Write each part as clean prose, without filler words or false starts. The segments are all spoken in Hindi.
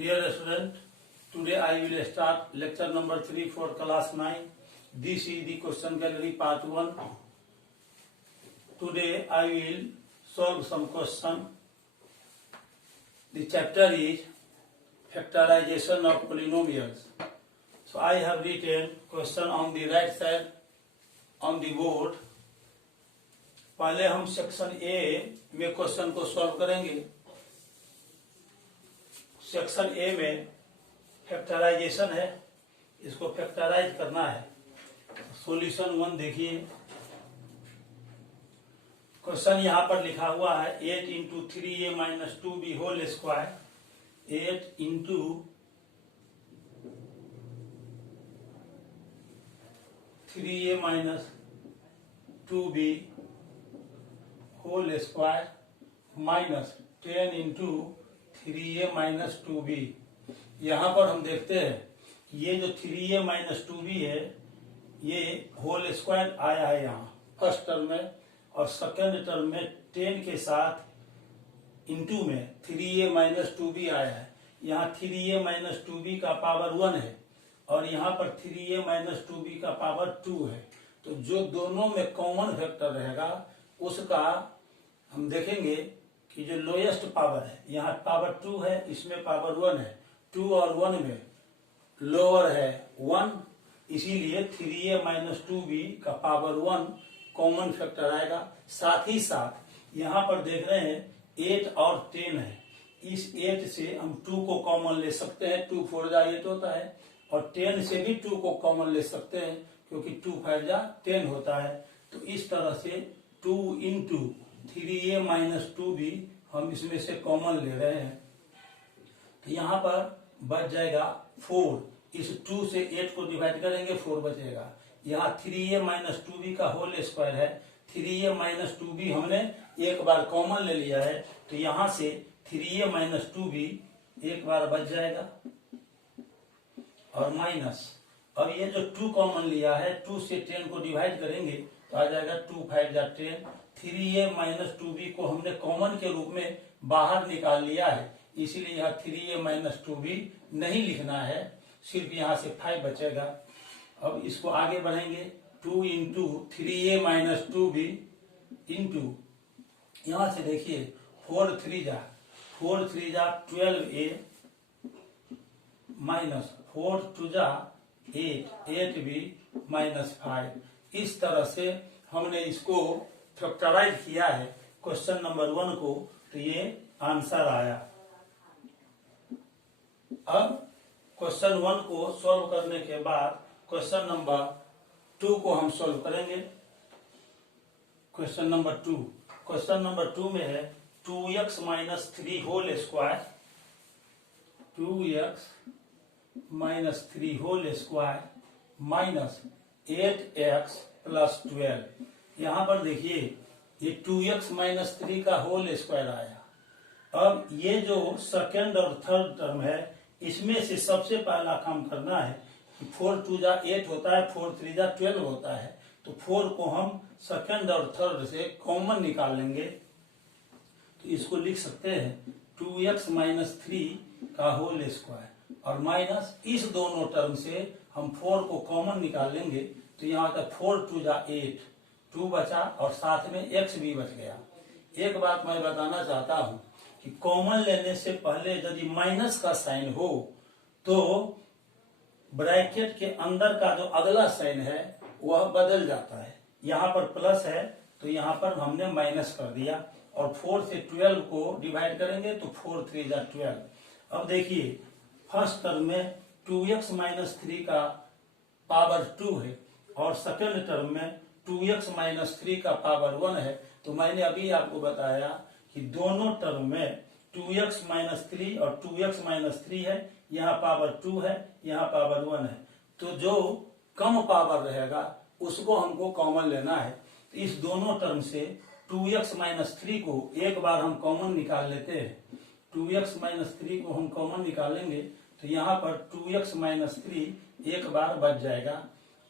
Dear student, today I will start lecture number 3 for class 9. This is the question gallery part 1. Today I will solve some question. The chapter is factorization of polynomials. So I have written question on the right side on the board. पहले हम सेक्शन ए में क्वेश्चन को सॉल्व करेंगे. सेक्शन ए में फैक्टराइजेशन है, इसको फैक्टराइज करना है. सॉल्यूशन 1 देखिए. क्वेश्चन यहाँ पर लिखा हुआ है 8 into 3a minus 2b whole square. 8 into 3a minus 2b whole square minus 10 into 3a minus 2b. यहाँ पर हम देखते हैं ये जो 3a माइनस 2b है ये होल स्क्वायर आया है यहाँ फर्स्ट टर्म में, और सेकेंड टर्म में 10 के साथ इंटू में 3a माइनस 2b आया है. यहाँ 3a माइनस 2b का पावर 1 है और यहाँ पर 3a माइनस 2b का पावर 2 है. तो जो दोनों में कॉमन फैक्टर रहेगा उसका हम देखेंगे कि जो लोएस्ट पावर है, यहाँ पावर 2 है, इसमें पावर 1 है. 2 और 1 में लोअर है 1, इसीलिए 3a माइनस 2b का पावर 1 कॉमन फैक्टर आएगा. साथ ही साथ यहाँ पर देख रहे हैं 8 और 10 है. इस 8 से हम 2 को कॉमन ले सकते हैं, 2 4 जा 8 होता है, और 10 से भी 2 को कॉमन ले सकते हैं क्योंकि 2 5 जा 10 होता है. तो इस तरह से 2 इंटू 3a माइनस 2b हम इसमें से कॉमन ले रहे हैं. तो यहाँ पर बच जाएगा 4. इस 2 से 8 को डिवाइड करेंगे 4 बचेगा. यहाँ 3a माइनस 2b का होल स्क्वायर है. 3a माइनस 2b हमने एक बार कॉमन ले लिया है, तो यहाँ से 3a माइनस 2b एक बार बच जाएगा और माइनस. अब ये जो 2 कॉमन लिया है 2 से 10 को डिवाइड करेंगे तो आ जाएगा 2 5 जा 10. 3a माइनस 2b को हमने कॉमन के रूप में बाहर निकाल लिया है, इसीलिए यहाँ 3a माइनस 2b नहीं लिखना है, सिर्फ यहाँ से 5 बचेगा. अब इसको आगे बढ़ेंगे. 2 into 3a minus 2b into यहाँ से देखिए 4 3 जा 12a माइनस 4 2 जा 8b माइनस 5. इस तरह से हमने इसको फैक्टराइज किया है क्वेश्चन नंबर 1 को, तो ये आंसर आया. अब क्वेश्चन 1 को सॉल्व करने के बाद क्वेश्चन नंबर 2 को हम सॉल्व करेंगे. क्वेश्चन नंबर 2 में है 2x minus 3 whole square. 2x minus 3 whole square minus 8x plus 12. यहाँ पर देखिए ये 2x माइनस 3 का होल स्क्वायर आया. अब ये जो सेकेंड और थर्ड टर्म है इसमें से सबसे पहला काम करना है कि 4 2 जा 8 होता है, 4 3 जा 12 होता है, तो 4 को हम सेकेंड और थर्ड से कॉमन निकाल लेंगे. तो इसको लिख सकते हैं 2x माइनस 3 का होल स्क्वायर और माइनस इस दोनों टर्म से हम 4 को कॉमन निकाल लेंगे. तो यहाँ आता 4 2 जा 8, 2 बचा और साथ में x भी बच गया. एक बात मैं बताना चाहता हूं कि कॉमन लेने से पहले यदि माइनस का साइन हो तो ब्रैकेट के अंदर का जो अगला साइन है वह बदल जाता है. यहाँ पर प्लस है तो यहाँ पर हमने माइनस कर दिया, और 4 से 12 को डिवाइड करेंगे तो 4 3 जा 12. अब देखिए फर्स्ट टर्म में 2x माइनस 3 का पावर 2 है और सेकेंड टर्म में 2x माइनस 3 का पावर 1 है. तो मैंने अभी आपको बताया कि दोनों टर्म में 2x माइनस 3 और 2x माइनस 3 है, यहाँ पावर 2 है, यहाँ पावर 1 है. तो जो कम पावर रहेगा उसको हमको कॉमन लेना है. तो इस दोनों टर्म से 2x माइनस 3 को एक बार हम कॉमन निकाल लेते हैं. 2x माइनस 3 को हम कॉमन निकालेंगे तो यहाँ पर 2x माइनस 3 एक बार बच जाएगा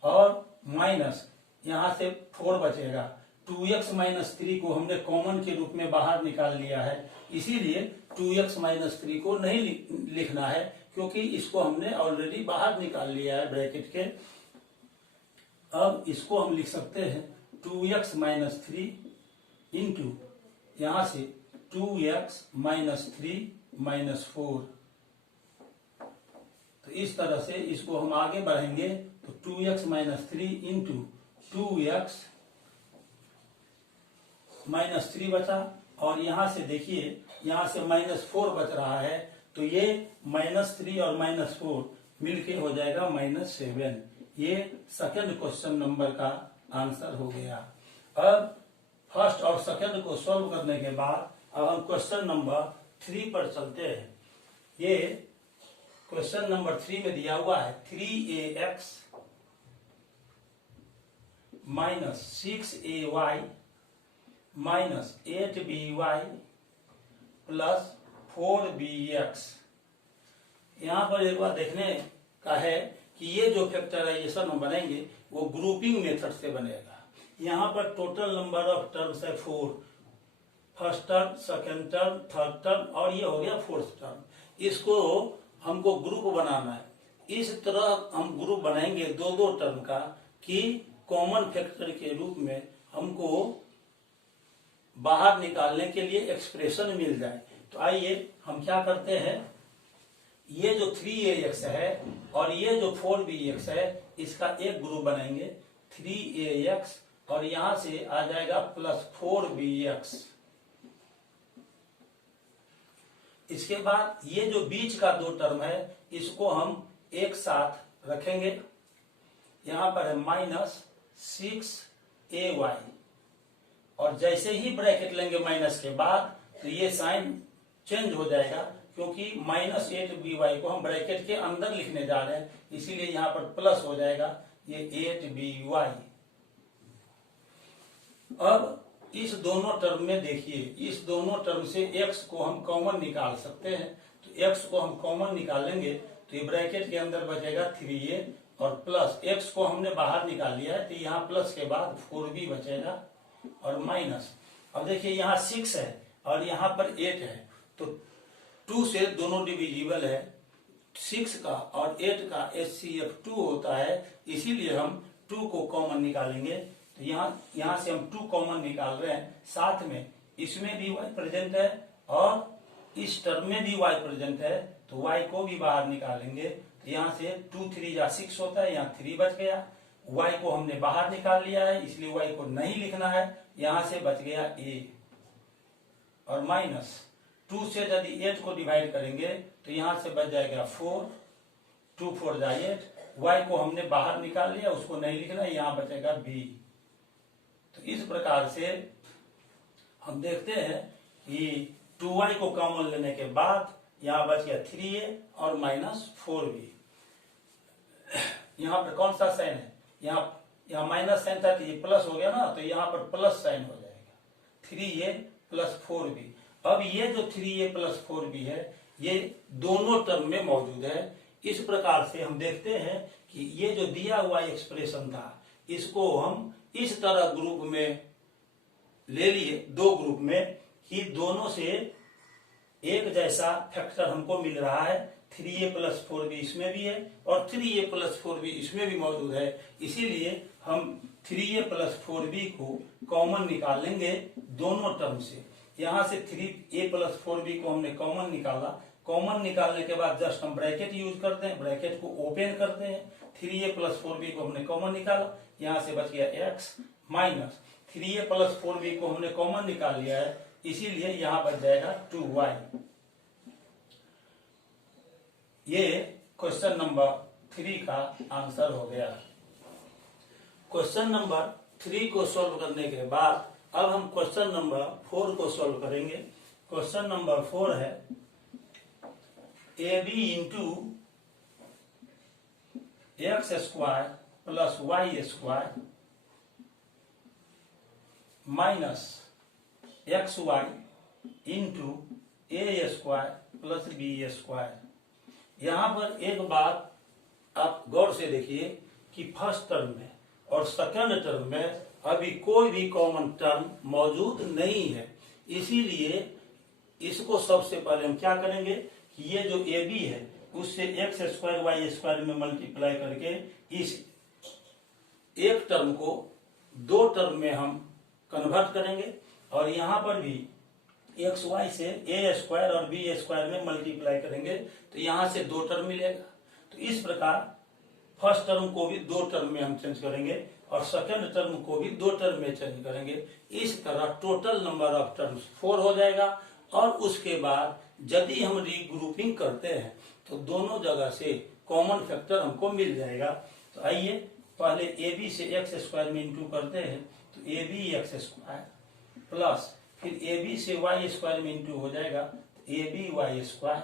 और माइनस यहाँ से 4 बचेगा. 2x माइनस 3 को हमने कॉमन के रूप में बाहर निकाल लिया है, इसीलिए 2x माइनस 3 को नहीं लिखना है, क्योंकि इसको हमने ऑलरेडी बाहर निकाल लिया है ब्रैकेट के। अब इसको हम लिख सकते हैं 2x माइनस 3 इंटू यहां से 2x माइनस 3 माइनस 4। तो इस तरह से इसको हम आगे बढ़ेंगे तो 2x minus 3 into 2x minus 3 बचा, और यहां से देखिए यहां से -4 बच रहा है, तो ये -3 और -4 मिलके हो जाएगा -7। ये सेकंड क्वेश्चन नंबर का आंसर हो गया। अब फर्स्ट और सेकंड को सॉल्व करने के बाद अब हम क्वेश्चन नंबर 3 पर चलते हैं। ये क्वेश्चन नंबर 3 में दिया हुआ है 3ax minus 6ay minus 8by plus 4bx। यहां पर एक बार देखने का है कि ये जो फैक्टराइजेशन हम बनेंगे वो ग्रुपिंग मेथड से बनेगा। यहाँ पर टोटल नंबर ऑफ टर्म्स है 4, first term, second term, third term और ये हो गया फोर्थ टर्म। इसको हमको ग्रुप बनाना है। इस तरह हम ग्रुप बनाएंगे दो दो टर्म का कि कॉमन फैक्टर के रूप में हमको बाहर निकालने के लिए एक्सप्रेशन मिल जाए। तो आइए हम क्या करते हैं, ये जो 3ax है और ये जो 4bx है इसका एक ग्रुप बनाएंगे 3ax और यहां से आ जाएगा प्लस 4bx। इसके बाद ये जो बीच का दो टर्म है इसको हम एक साथ रखेंगे। यहां पर है -6ay और जैसे ही ब्रैकेट लेंगे माइनस के बाद तो ये साइन चेंज हो जाएगा, क्योंकि -8by को हम ब्रैकेट के अंदर लिखने जा रहे हैं, इसीलिए यहां पर प्लस हो जाएगा ये 8by। अब इस दोनों टर्म में देखिए, इस दोनों टर्म से x को हम कॉमन निकाल सकते हैं। तो x को हम कॉमन निकालेंगे तो ये ब्रैकेट के अंदर बचेगा 3a और प्लस x को हमने बाहर निकाल लिया है तो यहाँ प्लस के बाद 4b बचेगा और माइनस। अब देखिए यहाँ 6 है और यहाँ पर 8 है, तो 2 से दोनों डिविजिबल है। 6 का और 8 का HCF 2 होता है, इसीलिए हम 2 को कॉमन निकालेंगे। तो यहाँ से हम 2 कॉमन निकाल रहे हैं, साथ में इसमें भी y प्रेजेंट है और इस टर्म में भी y प्रेजेंट है, तो y को भी बाहर निकालेंगे। तो यहाँ से 2 3 या 6 होता है, यहाँ 3 बच गया। y को हमने बाहर निकाल लिया है, इसलिए y को नहीं लिखना है। यहाँ से बच गया a और माइनस 2 से यदि 8 को डिवाइड करेंगे तो यहाँ से बच जाएगा 4, 2 4 जा 8। y को हमने बाहर निकाल लिया, उसको नहीं लिखना, यहाँ बचेगा b। तो इस प्रकार से हम देखते हैं कि 2y को कॉमन लेने के बाद यहाँ बच गया 3a और -4b। यहाँ पर कौन सा साइन है, यहाँ माइनस साइन था तो ये प्लस हो गया ना, तो यहाँ पर प्लस साइन हो जाएगा 3a प्लस 4b। अब ये जो 3a प्लस 4b है ये दोनों टर्म में मौजूद है। इस प्रकार से हम देखते हैं कि ये जो दिया हुआ एक्सप्रेशन था इसको हम इस तरह ग्रुप में ले लिए, दो ग्रुप में, कि दोनों से एक जैसा फैक्टर हमको मिल रहा है। 3a प्लस 4b इसमें भी है और 3a प्लस 4b इसमें भी मौजूद है, इसीलिए हम 3a प्लस 4b को कॉमन निकाल लेंगे दोनों टर्म से। यहाँ से 3a प्लस 4b को हमने कॉमन निकाला। कॉमन निकालने के बाद जस्ट हम ब्रैकेट यूज करते हैं, ब्रैकेट को ओपन करते हैं। 3a प्लस 4b को हमने कॉमन निकाला, यहाँ से बच गया x minus 3a plus 4b को हमने कॉमन निकाल लिया है, इसीलिए यहाँ बच जाएगा 2y। ये क्वेश्चन नंबर 3 का आंसर हो गया। क्वेश्चन नंबर 3 को सॉल्व करने के बाद अब हम क्वेश्चन नंबर 4 को सॉल्व करेंगे। क्वेश्चन नंबर 4 है ab into x square plus Y square minus x y into a square plus B square. यहां पर एक बात आप गौर से देखिए कि फर्स्ट टर्म में और सेकंड टर्म में अभी कोई भी कॉमन टर्म मौजूद नहीं है, इसीलिए इसको सबसे पहले हम क्या करेंगे कि ये जो ए बी है उससे एक्स स्क्वायर वाई स्क्वायर में मल्टीप्लाई करके इस एक टर्म को दो टर्म में हम कन्वर्ट करेंगे और यहां पर भी एक्स वाई से ए स्क्वायर और बी स्क्वायर में मल्टीप्लाई करेंगे तो यहां से दो टर्म मिलेगा। तो इस प्रकार फर्स्ट टर्म को भी दो टर्म में हम चेंज करेंगे और सेकंड टर्म को भी दो टर्म में चेंज करेंगे। इस तरह टोटल नंबर ऑफ टर्म्स 4 हो जाएगा और उसके बाद यदि हम रीग्रुपिंग करते हैं तो दोनों जगह से कॉमन फैक्टर हमको मिल जाएगा। तो आइए पहले ए बी से एक्स स्क्वायर में इंटू करते हैं, तो a b x square plus फिर ए बी से वाई स्क्वायर में इंटू हो जाएगा, तो a b y square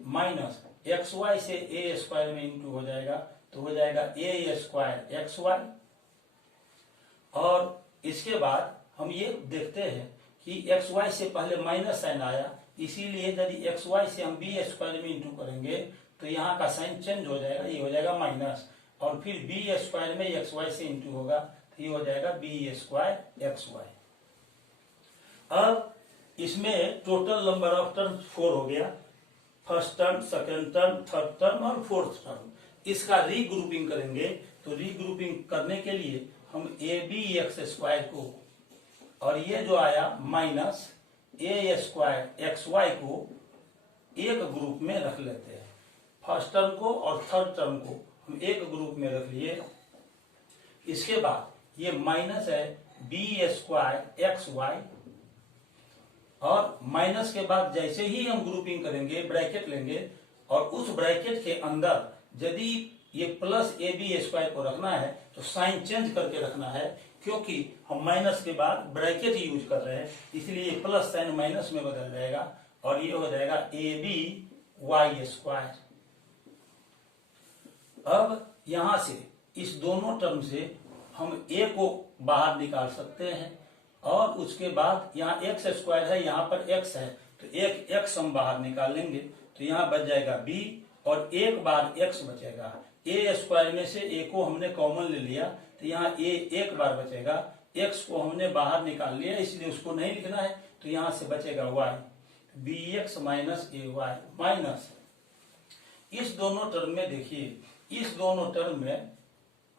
minus x y से ए स्क्वायर में इंटू हो जाएगा, तो हो जाएगा ए स्क्वायर एक्स वाई। और इसके बाद हम ये देखते हैं कि एक्स वाई से पहले माइनस साइन आया, इसीलिए यदि एक्स वाई से हम बी स्क्वायर में इंटू करेंगे तो यहाँ का साइन चेंज हो जाएगा, ये हो जाएगा माइनस, और फिर बी स्क्वायर में एक्स वाई से इंटू होगा तो ये हो जाएगा बी स्क्वायर एक्स वाई। अब इसमें टोटल नंबर ऑफ टर्म 4 हो गया, first term, second term, third term और फोर्थ टर्म। इसका रीग्रुपिंग करेंगे, तो रीग्रुपिंग करने के लिए हम ए बी एक्स स्क्वायर को और ये जो आया माइनस ए स्क्वायर एक्स वाई को एक ग्रुप में रख लेते हैं। फर्स्ट टर्म को और थर्ड टर्म को हम एक ग्रुप में रख लिए। इसके बाद ये माइनस है बी स्क्वायर एक्स वाई, और माइनस के बाद जैसे ही हम ग्रुपिंग करेंगे ब्रैकेट लेंगे और उस ब्रैकेट के अंदर यदि ये प्लस ए बी स्क्वायर को रखना है तो साइन चेंज करके रखना है, क्योंकि हम माइनस के बाद ब्रैकेट यूज कर रहे हैं, इसलिए प्लस साइन माइनस में बदल जाएगा और ये हो जाएगा ए बी वाई स्क्वायर। अब यहां से इस दोनों टर्म से हम ए को बाहर निकाल सकते हैं और उसके बाद यहाँ एक्स स्क्वायर है, यहाँ पर एक्स है, तो एक एक्स हम बाहर निकाल लेंगे तो यहाँ बच जाएगा बी और एक बार एक्स बचेगा। ए स्क्वायर में से ए को हमने कॉमन ले लिया तो यहाँ ए एक बार बचेगा, एक्स को हमने बाहर निकाल लिया इसलिए उसको नहीं लिखना है, तो यहाँ से बचेगा Y, B x minus a Y minus. इस दोनों टर्म में देखिए, इस दोनों टर्म में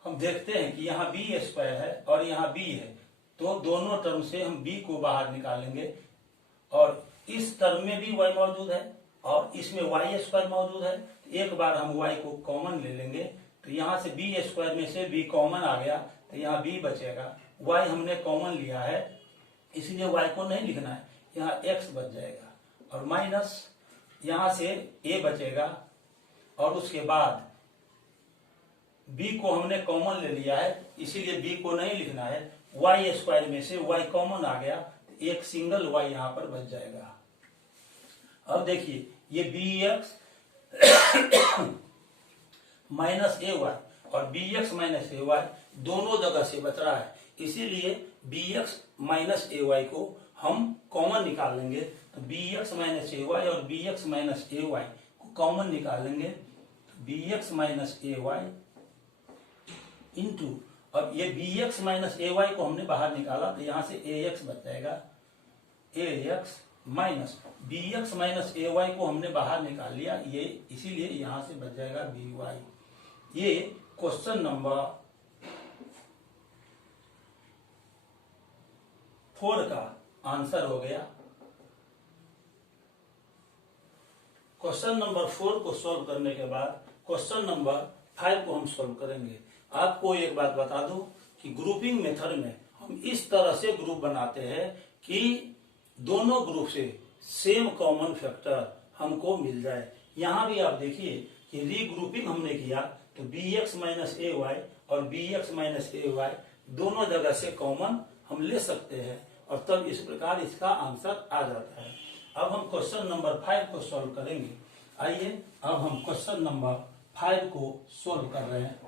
हम देखते हैं कि यहाँ बी स्क्वायर है और यहाँ बी है, तो दोनों टर्म से हम b को बाहर निकालेंगे और इस टर्म में भी y मौजूद है और इसमें y स्क्वायर मौजूद है, तो एक बार हम y को कॉमन ले लेंगे तो यहाँ से b स्क्वायर में से b कॉमन आ गया तो यहाँ b बचेगा, y हमने कॉमन लिया है इसलिए y को नहीं लिखना है, यहाँ x बच जाएगा और माइनस यहाँ से a बचेगा और उसके बाद b को हमने कॉमन ले लिया है इसीलिए b को नहीं लिखना है, y स्क्वायर में से y कॉमन आ गया, एक सिंगल y यहाँ पर बच जाएगा। अब देखिए ये B x minus a Y और B x minus a Y दोनों जगह से बच रहा है, इसीलिए B x minus a y को हम कॉमन निकाल लेंगे, तो B x minus a Y और B x minus a y को कॉमन निकाल लेंगे, तो B x minus a Y into, अब ये B x minus a y को हमने बाहर निकाला तो यहाँ से ए एक्स बच जाएगा, a x minus b x minus a y को हमने बाहर निकाल लिया, ये इसीलिए यहाँ से बच जाएगा बी वाई। ये क्वेश्चन नंबर 4 का आंसर हो गया। क्वेश्चन नंबर 4 को सॉल्व करने के बाद क्वेश्चन नंबर 5 को हम सॉल्व करेंगे। आपको एक बात बता दूं कि ग्रुपिंग मेथड में हम इस तरह से ग्रुप बनाते हैं कि दोनों ग्रुप से सेम कॉमन फैक्टर हमको मिल जाए। यहाँ भी आप देखिए कि रीग्रुपिंग हमने किया तो B x minus a Y और B x minus a Y दोनों जगह से कॉमन हम ले सकते हैं और तब इस प्रकार इसका आंसर आ जाता है। अब हम क्वेश्चन नंबर 5 को सॉल्व करेंगे। आइए अब हम क्वेश्चन नंबर 5 को सॉल्व कर रहे हैं।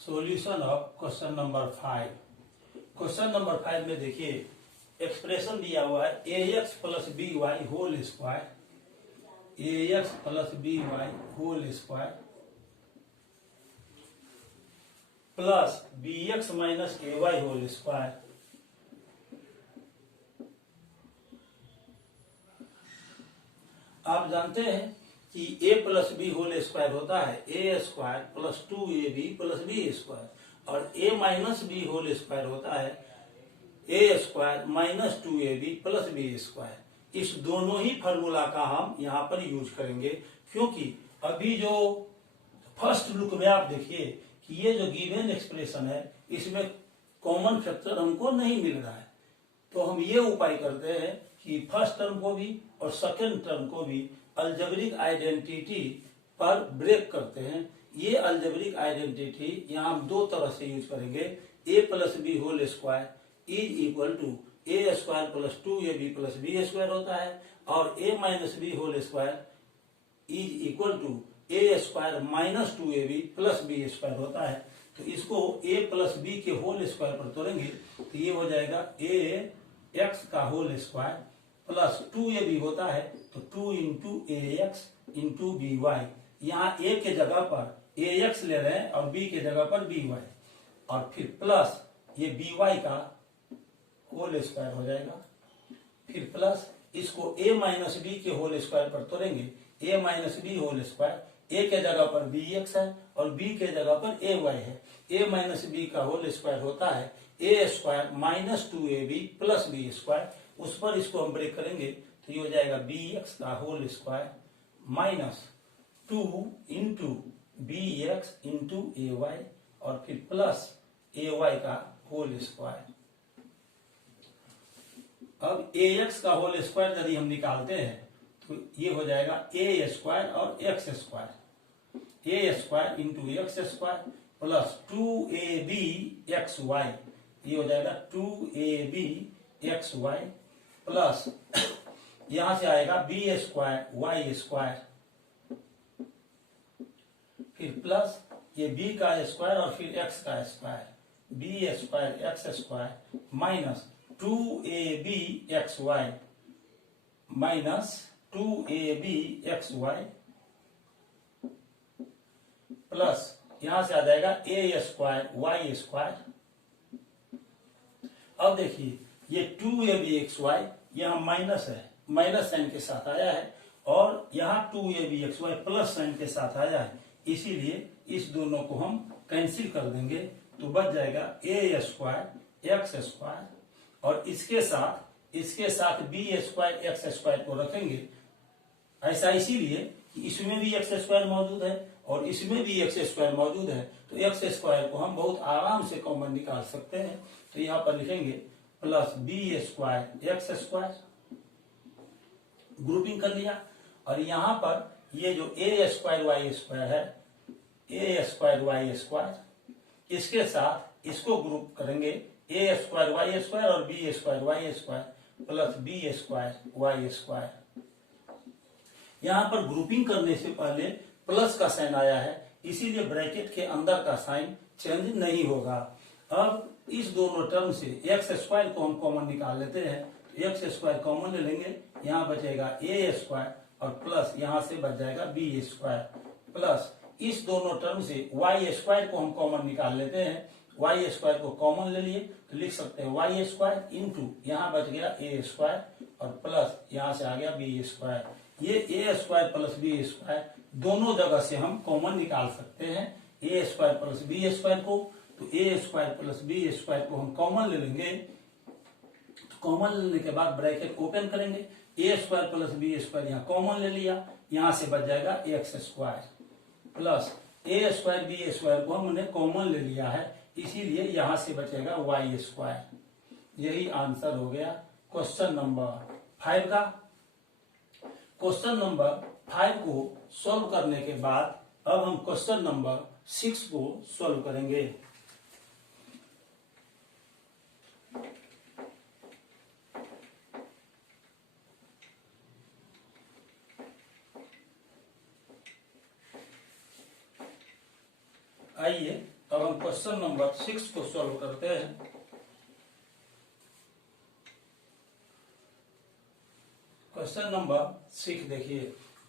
Solution of question number 5। Question number 5 में देखिए एक्सप्रेशन दिया हुआ है a x plus b y whole square, a x plus b y whole square plus b x minus a y whole square. आप जानते हैं कि a plus B whole square होता है a square plus 2ab plus B square और a minus b whole square होता है a square minus 2ab plus B square. इस दोनों ही फॉर्मूला का हम यहाँ पर यूज करेंगे, क्योंकि अभी जो फर्स्ट लुक में आप देखिए कि ये जो गिवन एक्सप्रेशन है इसमें कॉमन फैक्टर हमको नहीं मिल रहा है, तो हम ये उपाय करते हैं कि फर्स्ट टर्म को भी और सेकेंड टर्म को भी अलजेब्रिक आइडेंटिटी पर ब्रेक करते हैं। ये अलजेब्रिक आइडेंटिटी यहाँ हम दो तरह से यूज करेंगे। A plus B whole square is equal to a square plus 2ab plus B square होता है और a minus b whole square is equal to a square minus 2ab plus B square होता है। तो इसको a प्लस बी के होल स्क्वायर पर तोड़ेंगे तो ये हो जाएगा a एक्स का होल स्क्वायर प्लस 2ab होता है तो 2 into a x into b Y. यहाँ a के जगह पर ए एक्स ले रहे हैं और b के जगह पर बी वाई और फिर प्लस ये बी वाई का होल स्क्वायर हो जाएगा। फिर प्लस इसको a माइनस बी के होल स्क्वायर पर तोड़ेंगे, a minus b whole square, a के जगह पर बी एक्स है और b के जगह पर ए वाई है। a माइनस बी का होल स्क्वायर होता है a square minus 2ab plus B square. उस पर इसको हम ब्रेक करेंगे तो ये हो जाएगा बी एक्स का whole square minus 2 into B X into A Y और फिर प्लस ए वाई का होल स्क्वायर। अब ए एक्स का होल स्क्वायर यदि हम निकालते हैं तो ये हो जाएगा ए स्क्वायर और X square, A square into x square plus 2ab x Y, ये हो जाएगा 2ab एक्स वाई प्लस यहां से आएगा बी स्क्वायर वाई स्क्वायर फिर प्लस ये b का स्क्वायर और फिर x का square, b square x square minus 2ab x y minus 2ab x y plus यहां से आ जाएगा ए स्क्वायर वाई स्क्वायर। अब देखिए ये 2ab एक्स वाई यहाँ माइनस है, माइनस साइन के साथ आया है और यहाँ 2ab x y plus sign के साथ आया है, इसीलिए इस दोनों को हम कैंसिल कर देंगे तो बच जाएगा ए स्क्वायर एक्स स्क्वायर और इसके साथ बी स्क्वायर एक्स स्क्वायर को रखेंगे। ऐसा इसीलिए कि इसमें भी एक्स स्क्वायर मौजूद है और इसमें भी एक्स स्क्वायर मौजूद है, तो एक्स स्क्वायर को हम बहुत आराम से कॉमन निकाल सकते हैं। तो यहाँ पर लिखेंगे plus B square x square, grouping कर लिया और यहाँ पर ये जो ए स्क्वायर वाई स्क्वायर है, ए स्क्वायर वाई स्क्वायर, इसके साथ इसको ग्रुप करेंगे ए स्क्वायर वाई स्क्वायर और b square y square plus B square y square. यहाँ पर ग्रुपिंग करने से पहले प्लस का साइन आया है, इसीलिए ब्रैकेट के अंदर का साइन चेंज नहीं होगा। अब इस दोनों टर्म से एक्स स्क्वायर को हम कॉमन निकाल लेते हैं, तो एक्स स्क्वायर कॉमन ले लेंगे, यहाँ बचेगा ए स्क्वायर और प्लस यहाँ से बच जाएगा बी स्क्वायर प्लस इस दोनों टर्म से वाई स्क्वायर को हम कॉमन निकाल लेते हैं, वाई स्क्वायर को कॉमन ले लिए तो लिख सकते हैं वाई स्क्वायर इंटू यहाँ बच गया ए स्क्वायर और प्लस यहाँ से आ गया बी स्क्वायर। ये ए स्क्वायर प्लस बी स्क्वायर दोनों जगह से हम कॉमन निकाल सकते हैं, ए स्क्वायर प्लस बी स्क्वायर को, तो a square plus B square को हम कॉमन ले लेंगे। तो कॉमन लेने के बाद ब्रैकेट ओपन करेंगे, a square plus B square यहाँ कॉमन ले लिया, यहाँ से बच जाएगा एक्स स्क्वायर प्लस ए स्क्वायर बी स्क्वायर को हमने कॉमन ले लिया है, इसीलिए यहाँ से बचेगा वाई स्क्वायर। यही आंसर हो गया क्वेश्चन नंबर 5 का। क्वेश्चन नंबर 5 को सॉल्व करने के बाद अब हम क्वेश्चन नंबर 6 को सॉल्व करेंगे। आइए अब हम क्वेश्चन नंबर 6 को सॉल्व करते हैं। क्वेश्चन नंबर 6 देखिए।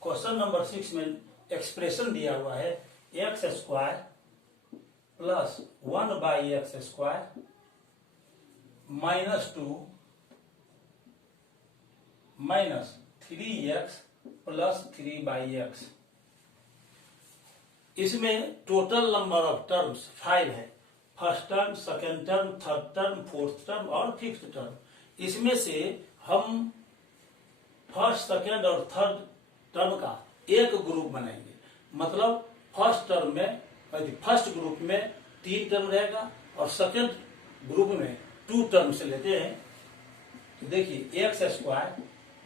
क्वेश्चन नंबर 6 में एक्सप्रेशन दिया हुआ है x square plus 1/x² -2 minus 3x plus 3/x। इसमें टोटल नंबर ऑफ टर्म्स 5 है। First term, second term, third term, fourth term और फिफ्थ टर्म। इसमें से हम फर्स्ट, सेकेंड और थर्ड टर्म का एक ग्रुप बनाएंगे। मतलब फर्स्ट टर्म में, फर्स्ट ग्रुप में 3 टर्म रहेगा और सेकेंड ग्रुप में 2 टर्म से लेते हैं। तो देखिए x²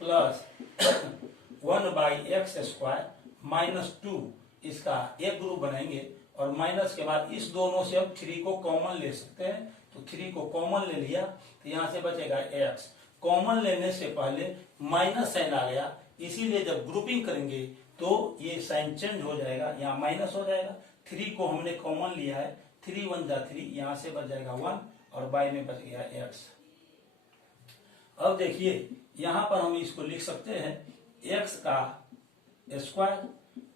प्लस 1/x² -2 इसका एक ग्रुप बनाएंगे और माइनस के बाद इस दोनों से हम 3 को कॉमन ले सकते हैं। तो 3 को कॉमन ले लिया तो यहां से बचेगा x। कॉमन लेने से पहले माइनस साइन आ गया, इसीलिए जब ग्रुपिंग करेंगे तो ये साइन चेंज हो जाएगा, यहाँ माइनस हो जाएगा। 3 को हमने कॉमन लिया है, 3 1 जा 3, यहां से बच जाएगा 1 और बाई में बच गया x। अब देखिए यहां पर हम इसको लिख सकते हैं x का स्क्वायर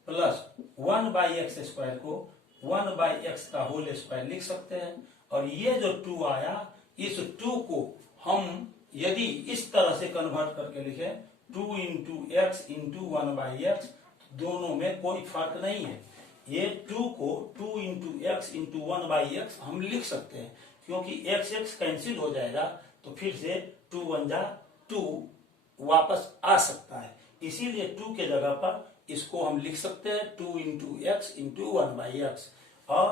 प्लस 1/x² को 1/x का होल स्क्वायर लिख सकते हैं। और ये जो 2 आया, इस 2 को हम यदि इस तरह से कन्वर्ट करके लिखे 2 × x × 1/x, दोनों में कोई फर्क नहीं है। ये 2 को 2 × x × 1/x हम लिख सकते हैं, क्योंकि x कैंसिल हो जाएगा तो फिर से 2 1 जा 2 वापस आ सकता है। इसीलिए 2 के जगह पर इसको हम लिख सकते हैं 2 × x × 1/x और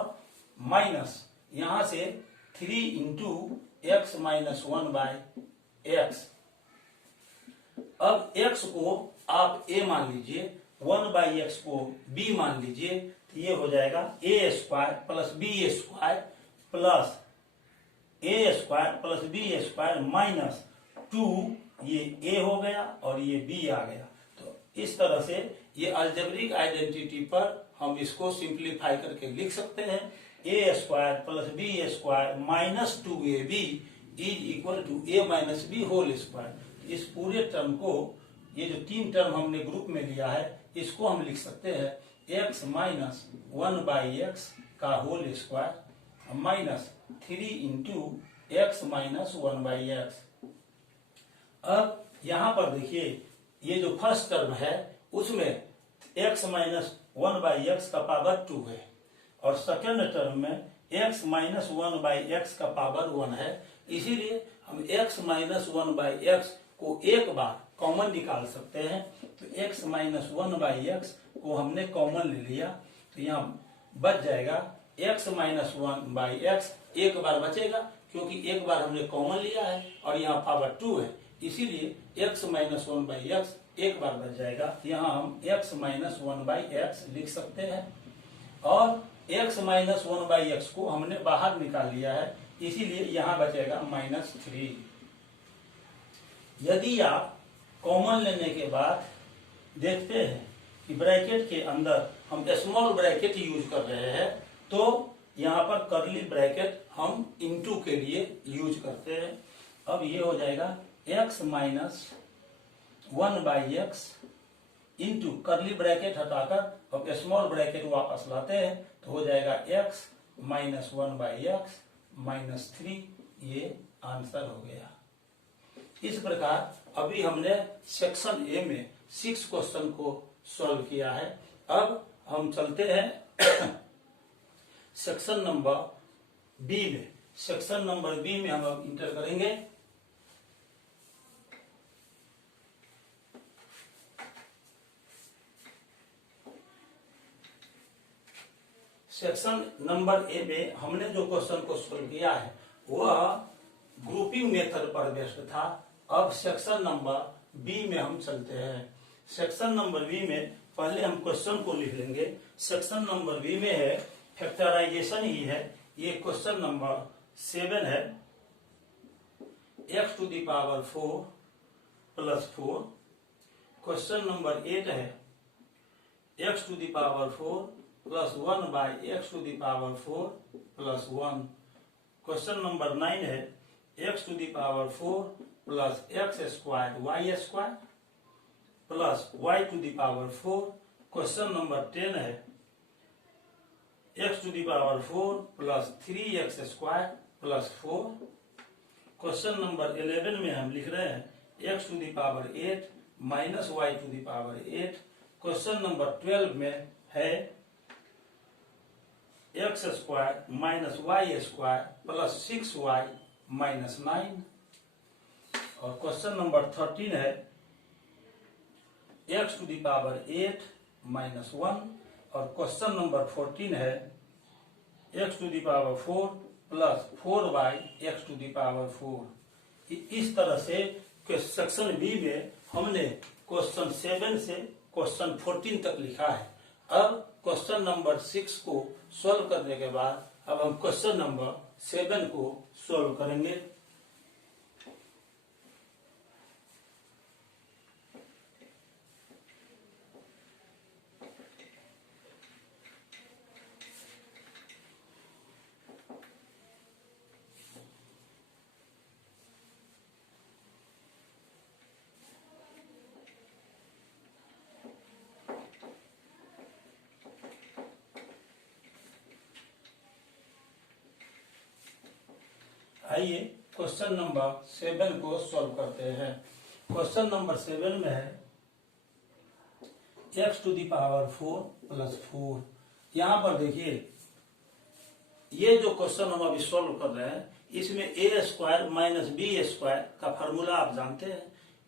माइनस यहां से 3 × x - 1/x। अब x को आप a मान लीजिए, 1/x को b मान लीजिए, तो ये हो जाएगा a² plus b² plus a² plus b² minus 2, ये a हो गया और ये b आ गया। तो इस तरह से ये अलजेब्रिक आइडेंटिटी पर हम इसको सिंप्लीफाई करके लिख सकते हैं। a² plus b² minus 2ab is equal to a minus b whole square. इस पूरे टर्म को, ये जो 3 टर्म हमने ग्रुप में लिया है, इसको हम लिख सकते हैं x माइनस 1/x का whole square minus 3 × x minus 1/x। अब यहां पर देखिए ये जो फर्स्ट टर्म है उसमें x माइनस 1/x का पावर 2 है और सेकेंड टर्म में x माइनस 1/x का पावर 1 है। इसीलिए हम x माइनस 1/x को एक बार कॉमन निकाल सकते हैं। तो x माइनस 1/x को हमने कॉमन ले लिया तो यहाँ बच जाएगा x माइनस 1/x, एक बार बचेगा क्योंकि एक बार हमने कॉमन लिया है और यहाँ पावर 2 है, इसीलिए x माइनस 1/x एक बार बच जाएगा। यहाँ हम x माइनस 1/x लिख सकते हैं और x माइनस 1/x को हमने बाहर निकाल लिया है, इसीलिए यहाँ बचेगा -3। यदि आप कॉमन लेने के बाद देखते हैं कि ब्रैकेट के अंदर हम स्मॉल ब्रैकेट यूज कर रहे हैं, तो यहाँ पर कर्ली ब्रैकेट हम इनटू के लिए यूज करते हैं। अब ये हो जाएगा x minus 1/x into curly bracket हटाकर अब स्मॉल ब्रैकेट वापस लाते हैं तो हो जाएगा x माइनस 1/x -3। ये आंसर हो गया। इस प्रकार अभी हमने सेक्शन ए में 6 क्वेश्चन को सॉल्व किया है। अब हम चलते हैं सेक्शन नंबर बी में। सेक्शन नंबर बी में हम अब इंटर करेंगे सेक्शन नंबर ए में हमने जो क्वेश्चन को सॉल्व किया है वह ग्रुपिंग मेथड पर बेस्ड था। अब सेक्शन नंबर बी में हम चलते हैं। सेक्शन नंबर बी में पहले हम क्वेश्चन को लिख लेंगे। सेक्शन नंबर बी में है फैक्टराइजेशन ही है। ये क्वेश्चन नंबर 7 है। x to the power 4 plus 4। Question number 8 है x to the power 4 plus 1/x to the power 4 plus 1। Question number 9 है x to the power 4 प्लस x² y²। Plus y to the power 4। Question number 10 है x to the power 4 plus 3x square plus 4। Question number 11 में हम लिख रहे हैं x to the power 8 minus y to the power 8। Question number 12 में है x square minus Y square plus 6y minus 9। और क्वेश्चन नंबर 13 है x to the power 8 minus 1। और क्वेश्चन नंबर 14 है x to the power 4 plus 4y x to the power 4। इस तरह से सेक्शन बी में हमने क्वेश्चन 7 से क्वेश्चन 14 तक लिखा है। अब क्वेश्चन नंबर 6 को सॉल्व करने के बाद अब हम क्वेश्चन नंबर 7 को सॉल्व करेंगे। आइए क्वेश्चन नंबर 7 को सॉल्व करते हैं। क्वेश्चन नंबर 7 में है x to the power 4 plus 4। यहां पर देखिए ये जो क्वेश्चन हम अभी सॉल्व कर रहे हैं इसमें a square minus B square का फॉर्मूला आप जानते हैं,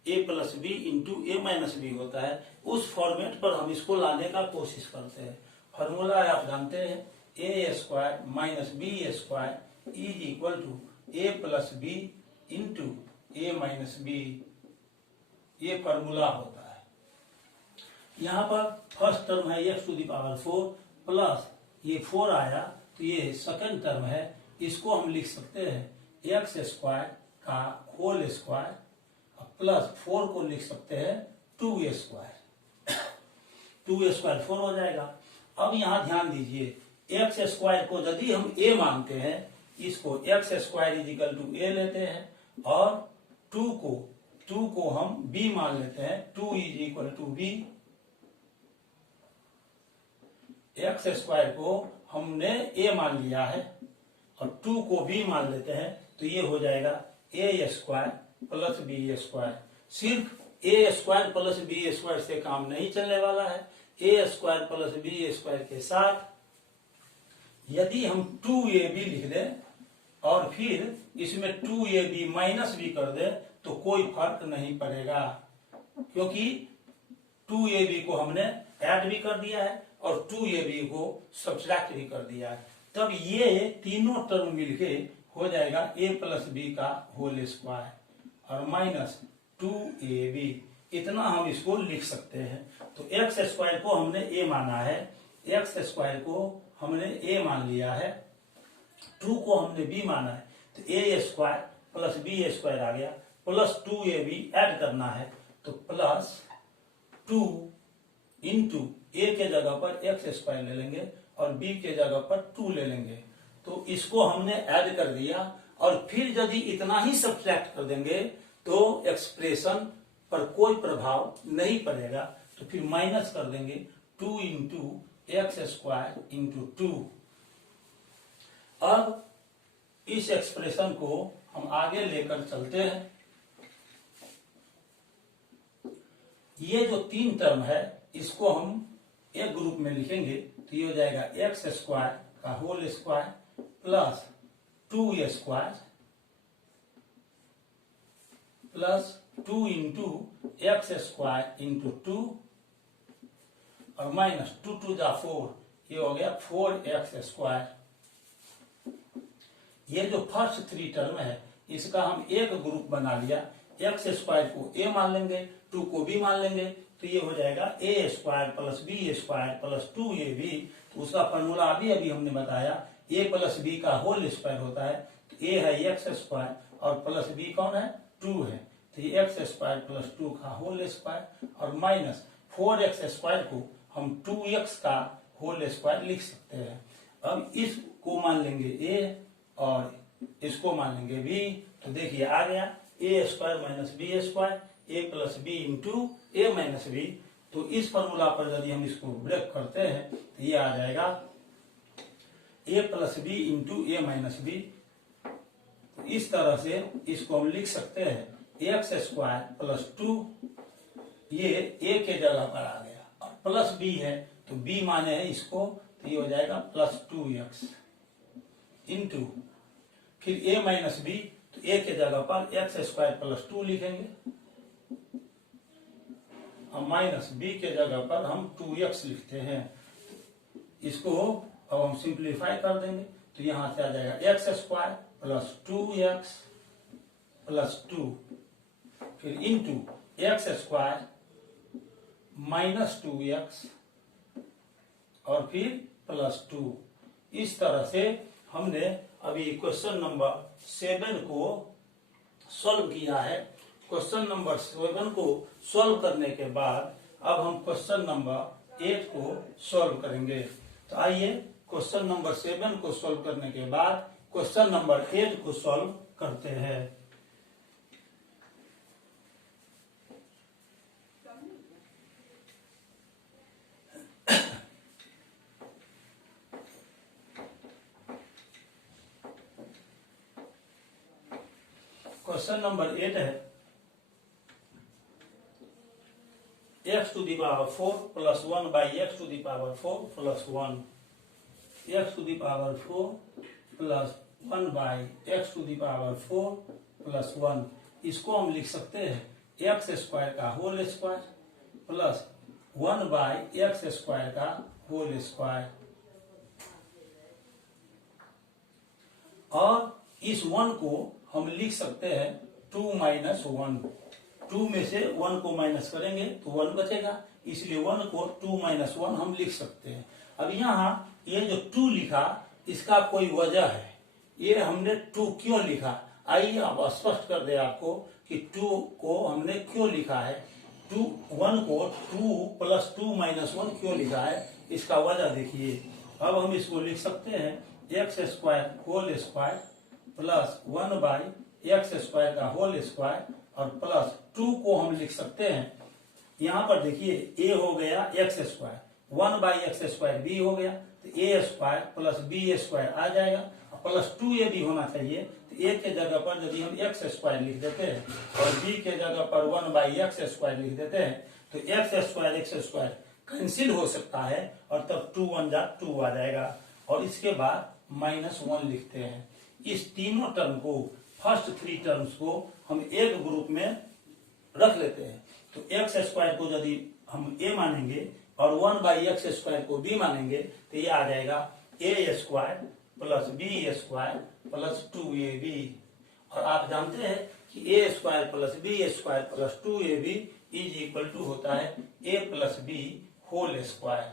a plus B into A minus b होता है। उस फॉर्मेट पर हम इसको लाने का कोशिश करते हैं। फॉर्मूला आप जानते हैं a square minus B square is equal to a plus B into A minus b, ये फॉर्मूला होता है। यहाँ पर फर्स्ट टर्म है x to the power 4 plus ये 4 आया तो ये सेकंड टर्म है, इसको हम लिख सकते हैं x स्क्वायर का होल स्क्वायर प्लस 4 को लिख सकते हैं 2a स्क्वायर। 2a स्क्वायर 4 हो जाएगा। अब यहाँ ध्यान दीजिए x स्क्वायर को यदि हम a मानते हैं इसको x square is equal to a लेते हैं और 2 को हम b मान लेते हैं, 2 is equal to b। x square को हमने a मान लिया है और 2 को b मान लेते हैं तो ये हो जाएगा a square plus b square. सिर्फ a square plus b square से काम नहीं चलने वाला है। a square plus b square के साथ यदि हम 2ab लिख दें और फिर इसमें 2ab माइनस भी कर दें तो कोई फर्क नहीं पड़ेगा, क्योंकि 2ab को हमने ऐड भी कर दिया है और 2ab को सब्ट्रैक्ट भी कर दिया है। तब ये तीनों टर्म मिलके हो जाएगा a प्लस बी का होल स्क्वायर और माइनस 2ab। इतना हम इसको लिख सकते हैं। तो x स्क्वायर को हमने a माना है, x स्क्वायर को हमने a मान लिया है, 2 को हमने b माना है तो a square plus b square आ गया, प्लस 2ab ऐड करना है तो प्लस 2 इंटू a के जगह पर x स्क्वायर ले लेंगे और b के जगह पर 2 ले लेंगे। तो इसको हमने ऐड कर दिया और फिर यदि इतना ही सब्ट्रैक्ट कर देंगे तो एक्सप्रेशन पर कोई प्रभाव नहीं पड़ेगा। तो फिर माइनस कर देंगे 2 इंटू एक्स स्क्वायर इंटू 2। अब इस एक्सप्रेशन को हम आगे लेकर चलते हैं। ये जो 3 टर्म है इसको हम एक ग्रुप में लिखेंगे तो ये हो जाएगा एक्स स्क्वायर का whole square plus 2a square plus 2 into x square into 2 और माइनस 2 2 जा 4, ये हो गया 4x स्क्वायर। ये जो फर्स्ट 3 टर्म है इसका हम एक ग्रुप बना लिया, एक्स स्क्वायर को a मान लेंगे, 2 को b मान लेंगे तो ये हो जाएगा a square plus b square plus 2ab। तो उसका फॉर्मूला अभी हमने बताया a प्लस b का होल स्क्वायर होता है। तो a है एक्स स्क्वायर और प्लस b कौन है 2 है, तो ये एक्स स्क्वायर प्लस 2 का होल स्क्वायर और माइनस 4x स्क्वायर को हम 2x का होल स्क्वायर लिख सकते हैं। अब इसको मान लेंगे a और इसको मान लेंगे b, तो देखिए आ गया a square minus B square, a plus B into A minus B. तो इस फॉर्मूला पर यदि हम इसको ब्रेक करते हैं तो ये आ जाएगा ए प्लस बी इंटू ए माइनस बी। इस तरह से इसको हम लिख सकते हैं एक्स स्क्वायर प्लस 2, ये ए के जगह पर आ गया, और प्लस बी है तो बी माने है इसको, तो ये हो जाएगा प्लस 2x इंटू फिर ए माइनस बी, तो ए के जगह पर एक्स स्क्वायर प्लस 2 लिखेंगे और माइनस बी के जगह पर हम 2x लिखते हैं। इसको अब हम सिंप्लीफाई कर देंगे तो यहां से आ जाएगा x square plus 2x plus 2 फिर into x square minus 2x और फिर प्लस 2। इस तरह से हमने अभी क्वेश्चन नंबर 7 को सॉल्व किया है। क्वेश्चन नंबर 7 को सॉल्व करने के बाद अब हम क्वेश्चन नंबर 8 को सॉल्व करेंगे। तो आइए क्वेश्चन नंबर 7 को सॉल्व करने के बाद क्वेश्चन नंबर 8 को सॉल्व करते हैं। क्वेश्चन नंबर 8 है x to the power 4 plus 1 by x to the power 4 plus 1, x to the power 4 plus 1 by x to the power 4 plus 1। इसको हम लिख सकते हैं एक्स स्क्वायर का whole square plus 1 by x square का होल स्क्वायर, और इस 1 को हम लिख सकते हैं 2 माइनस 1। 2 में से 1 को माइनस करेंगे तो 1 बचेगा, इसलिए 1 को 2 माइनस 1 हम लिख सकते हैं। अब यहाँ ये जो 2 लिखा इसका कोई वजह है, ये हमने 2 क्यों लिखा, आइए अब स्पष्ट कर दे आपको कि 2 को हमने क्यों लिखा है। 1 को 2 प्लस 2 माइनस 1 क्यों लिखा है, इसका वजह देखिए। अब हम इसको लिख सकते हैं x square whole square plus 1 by x square का होल स्क्वायर और प्लस 2 को हम लिख सकते हैं, यहाँ पर देखिए ए हो गया x square, 1 by x square b हो गया, तो a square plus B square आ जाएगा, प्लस 2 ए भी होना चाहिए। तो ए के जगह पर यदि हम एक्स स्क्वायर लिख देते हैं और बी के जगह पर 1 बाई एक्स स्क्वायर लिख देते हैं तो एक्स स्क्वायर कैंसिल हो सकता है और तब 2 1 जा 2 आ जाएगा, और इसके बाद माइनस 1 लिखते हैं। इस तीनों टर्म को, फर्स्ट 3 टर्म्स को हम एक ग्रुप में रख लेते हैं। तो एक्स स्क्वायर को यदि हम ए मानेंगे और 1 बाई एक्स स्क्वायर को बी मानेंगे तो ये आ जाएगा A square plus B square plus 2ab। और आप जानते हैं कि A square plus B square plus 2ab is equal to होता है A plus B whole square.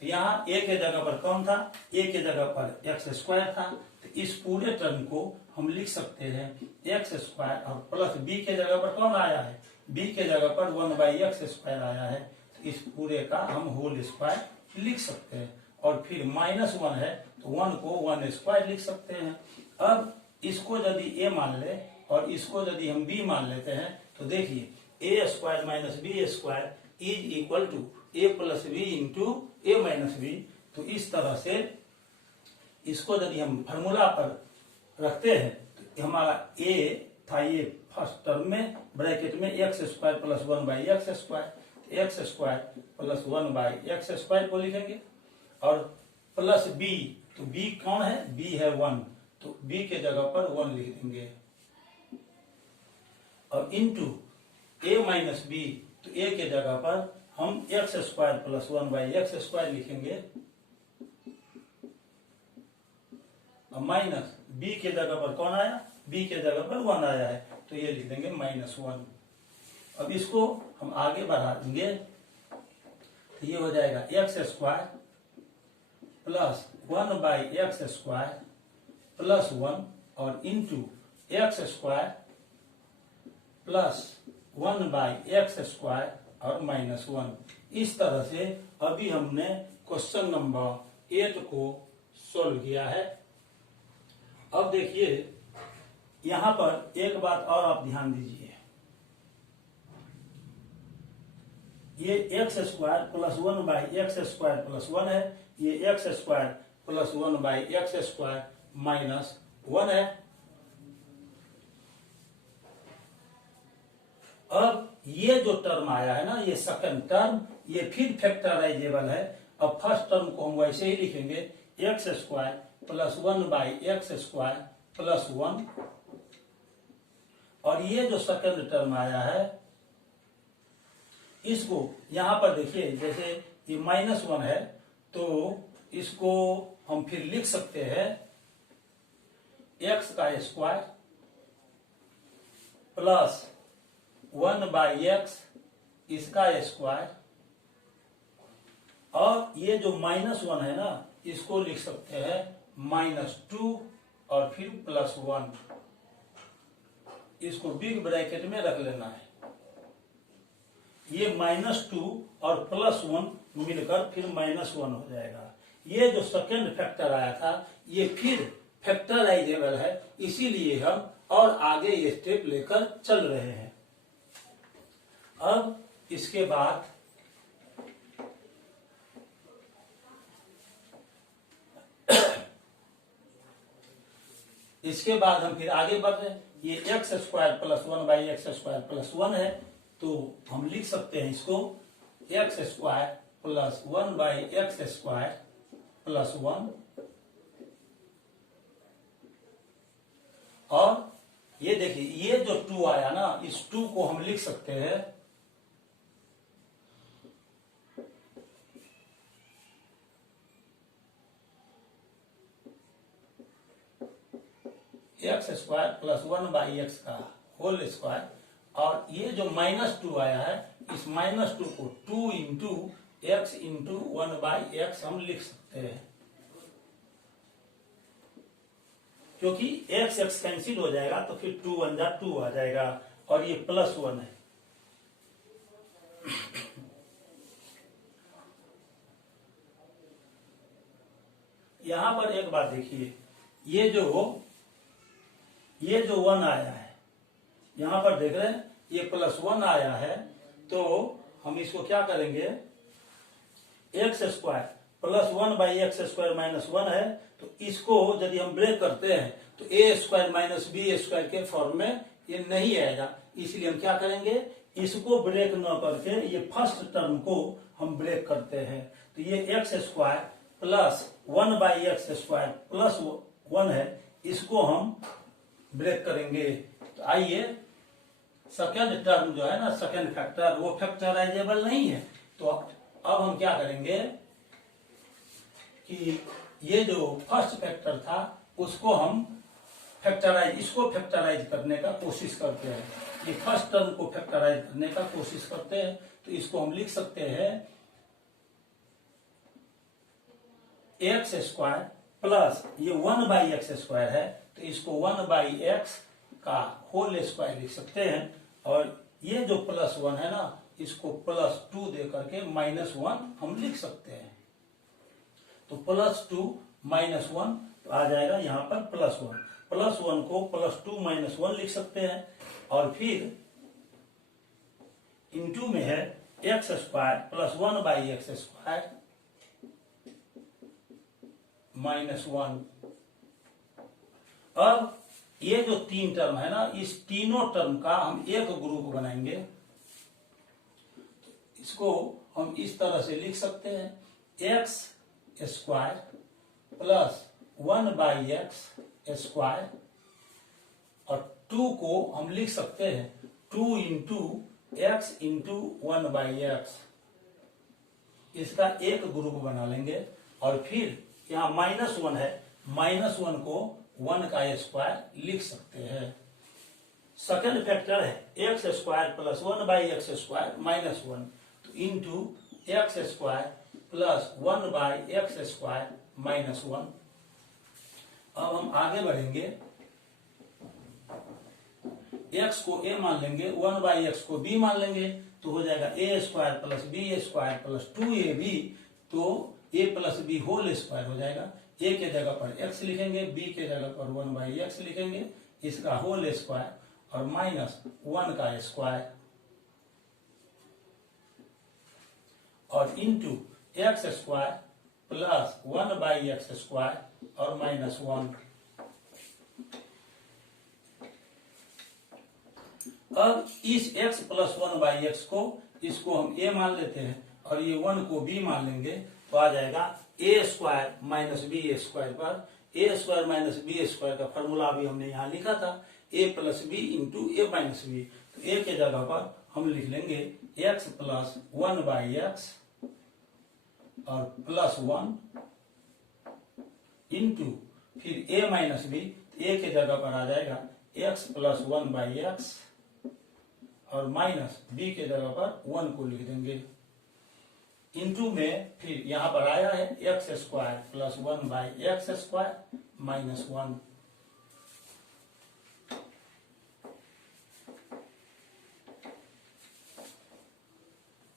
तो यहाँ ए के जगह पर कौन था, ए के जगह पर एक्स स्क्वायर था, तो इस पूरे टर्म को हम लिख सकते हैं एक्स स्क्वायर और प्लस बी के जगह पर कौन आया है, बी के जगह पर 1 बाई एक्स स्क्वायर आया है, तो इस पूरे का हम होल स्क्वायर लिख सकते हैं। और फिर माइनस 1 है तो 1 को 1 स्क्वायर लिख सकते हैं। अब इसको यदि ए मान ले और इसको यदि हम बी मान लेते हैं तो देखिए A square minus B square is equal to A plus B into A minus B. तो इस तरह से इसको यदि हम फार्मूला पर रखते हैं तो हमारा ए था ये फर्स्ट टर्म में ब्रैकेट में X square plus 1 by x square, x square plus 1 by x square को लिखेंगे और प्लस बी, तो बी कौन है, बी है 1, तो बी के जगह पर 1 लिख देंगे और इंटू ए माइनस बी, तो ए के जगह पर हम x square plus 1 by x square लिखेंगे और माइनस बी के जगह पर कौन आया, बी के जगह पर 1 आया है तो ये लिख देंगे माइनस 1। अब इसको हम आगे बढ़ा देंगे तो ये हो जाएगा x square plus 1 by x square plus 1 और into x square plus 1 by x square और माइनस 1। इस तरह से अभी हमने क्वेश्चन नंबर 8 को सोल्व किया है। अब देखिए यहां पर एक बात और आप ध्यान दीजिए, ये एक्स स्क्वायर प्लस 1/x² + 1 है, ये x² + 1/x² - 1 है। अब ये जो टर्म आया है ना, ये सेकंड टर्म, ये फिर फैक्टराइजेबल है। अब फर्स्ट टर्म को हम वैसे ही लिखेंगे, x² + 1/x² + 1, और ये जो सेकंड टर्म आया है इसको यहां पर देखिए, जैसे ये -1 है तो इसको हम फिर लिख सकते हैं x² + 1/x इसका स्क्वायर, और ये जो -1 है ना इसको लिख सकते हैं -2 और फिर +1, इसको बिग ब्रैकेट में रख लेना है। ये -2 और +1 मिलकर फिर -1 हो जाएगा। ये जो सेकेंड फैक्टर आया था ये फिर फैक्टराइजेबल है, इसीलिए हम और आगे ये स्टेप लेकर चल रहे हैं। अब इसके बाद हम फिर आगे बढ़ रहे हैं। ये x² + 1/x² + 1 है, तो हम लिख सकते हैं इसको x² + 1/x² + 1, और ये देखिए ये जो 2 आया ना, इस 2 को हम लिख सकते हैं x² + 1/x का होल स्क्वायर, और ये जो -2 आया है इस -2 को 2 × x × 1/x हम लिख सकते हैं, क्योंकि x कैंसिल हो जाएगा तो फिर 2 × 1 = 2 आ जाएगा, और ये +1 है। यहां पर एक बात देखिए, ये जो 1 आया है, यहां पर देख रहे हैं ये +1 आया है, तो हम इसको क्या करेंगे, x² + 1/x² - 1 है, तो इसको यदि हम ब्रेक करते हैं तो a² - b² के फॉर्म में ये नहीं आएगा, इसलिए हम क्या करेंगे, इसको ब्रेक न करके ये फर्स्ट टर्म को हम ब्रेक करते हैं। तो ये x² + 1/x² + 1 है, इसको हम ब्रेक करेंगे। तो आइए, सेकेंड टर्म जो है ना, सेकेंड फैक्टर, वो फैक्टराइजेबल नहीं है, तो अब हम क्या करेंगे कि ये जो फर्स्ट फैक्टर था उसको हम इसको फैक्टराइज करने का कोशिश करते हैं। ये फर्स्ट टर्म को फैक्टराइज करने का कोशिश करते हैं, तो इसको हम लिख सकते हैं x² प्लस ये 1/x² है, तो इसको 1/x का होल स्क्वायर लिख सकते हैं, और ये जो +1 है ना इसको +2 दे करके -1 हम लिख सकते हैं। तो +2 - 1 तो आ जाएगा यहाँ पर +1, +1 को +2 - 1 लिख सकते हैं, और फिर इंटू में है x² + 1/x² - 1। अब ये जो 3 टर्म है ना, इस तीनों टर्म का हम एक ग्रुप बनाएंगे। इसको हम इस तरह से लिख सकते हैं, x² + 1/x² और 2 को हम लिख सकते हैं 2 × x × 1/x, इसका एक ग्रुप बना लेंगे, और फिर यहाँ -1 है, -1 को 1 का स्क्वायर लिख सकते हैं। सेकंड फैक्टर है x² + 1/x² - 1, तो इंटू x² + 1/x² - 1। अब हम आगे बढ़ेंगे, x को a मान लेंगे, 1/x को b मान लेंगे, तो हो जाएगा a² + b² + 2ab, तो a + b होल स्क्वायर हो जाएगा। a के जगह पर x लिखेंगे, b के जगह पर 1/x लिखेंगे, इसका होल स्क्वायर और -1 का स्क्वायर। और into x square plus 1/x² और -1। अब इस x प्लस 1/x को इसको हम a मान लेते हैं और ये 1 को b मान लेंगे, तो आ जाएगा a² माइनस b² पर a² माइनस b² का फॉर्मूला अभी हमने यहाँ लिखा था, a plus B into A minus B. तो a के जगह पर हम लिख लेंगे x प्लस 1/x और प्लस 1 इंटू फिर a माइनस बी। a के जगह पर आ जाएगा x प्लस 1/x और माइनस b के जगह पर 1 को लिख देंगे। इंटू में फिर यहाँ पर आया है x² प्लस 1/x² माइनस 1।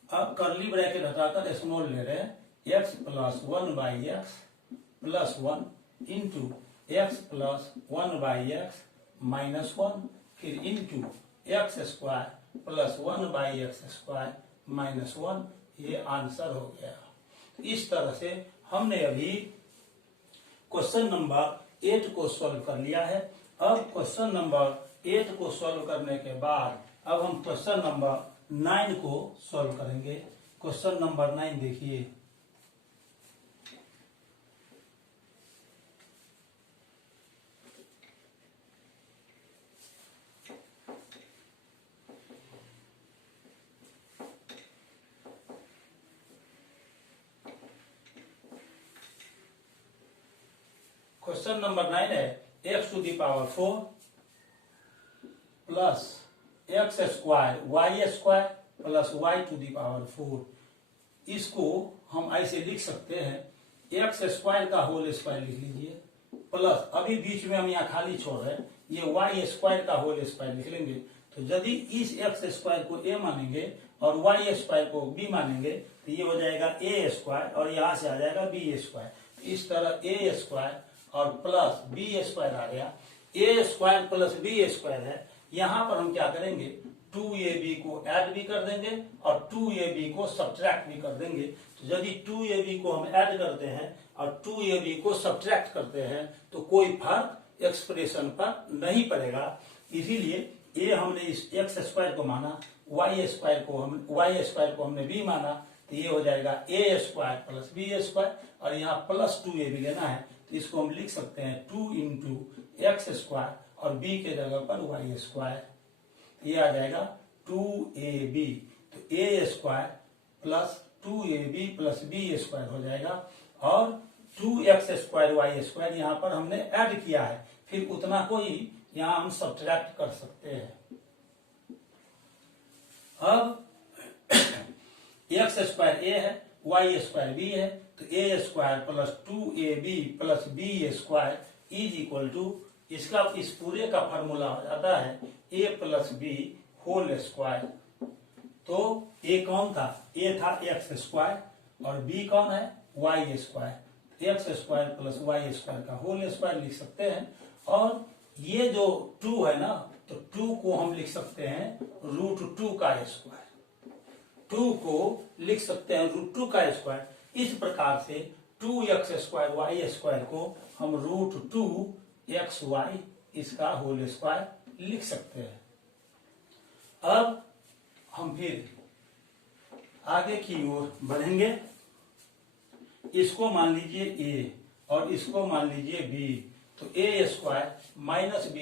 अब कर्ली ब्रैकेट हटाकर स्मॉल ले रहे हैं, x plus 1/x plus 1 into x plus 1/x minus 1 फिर into x² plus 1/x² minus 1। ये आंसर हो गया। इस तरह से हमने अभी क्वेश्चन नंबर 8 को सॉल्व कर लिया है। अब क्वेश्चन नंबर 8 को सॉल्व करने के बाद अब हम क्वेश्चन नंबर 9 को सॉल्व करेंगे। क्वेश्चन नंबर 9 देखिए, क्वेश्चन नंबर 9 है x⁴ plus x² plus y⁴। इसको हम ऐसे लिख सकते हैं x² का होल स्क्वायर लिख लीजिए प्लस अभी बीच में हम यहाँ खाली छोड़ रहे हैं, ये y² का होल स्क्वायर लिख लेंगे। तो यदि इस x² को a मानेंगे और y² को b मानेंगे तो ये हो जाएगा a² और यहाँ से आ जाएगा b²। इस तरह a² और प्लस b² आ गया। a² प्लस b² है, यहाँ पर हम क्या करेंगे 2ab को ऐड भी कर देंगे और 2ab को सब्ट्रैक्ट भी कर देंगे। तो यदि 2ab को हम ऐड करते हैं और 2ab को सब्ट्रैक्ट करते हैं तो कोई फर्क एक्सप्रेशन पर नहीं पड़ेगा। इसीलिए ये हमने इस x² को माना, y² को हमने b माना, तो ये हो जाएगा a² प्लस b² और यहाँ प्लस 2ab लेना है तो इसको हम लिख सकते हैं 2 इंटू x² और b के जगह पर y²। ये आ जाएगा 2ab, तो a² plus 2ab plus b² हो जाएगा और 2x² y² यहाँ पर हमने ऐड किया है, फिर उतना को ही यहाँ हम सब्ट्रैक्ट कर सकते हैं। अब x² a है, y² b है, तो a² plus 2ab plus b² is equal to, इसका इस पूरे का फॉर्मूला हो जाता है a plus b whole square. तो a कौन था, a था x² और b कौन है y²। x² प्लस y² का होल स्क्वायर लिख सकते हैं और ये जो 2 है ना, तो 2 को हम लिख सकते हैं √2 का स्क्वायर। 2 को लिख सकते हैं √2 का स्क्वायर। इस प्रकार से 2x² y² को हम √2xy इसका होल स्क्वायर लिख सकते हैं। अब हम फिर आगे की ओर बढ़ेंगे। इसको मान लीजिए a और इसको मान लीजिए b, तो a² minus b²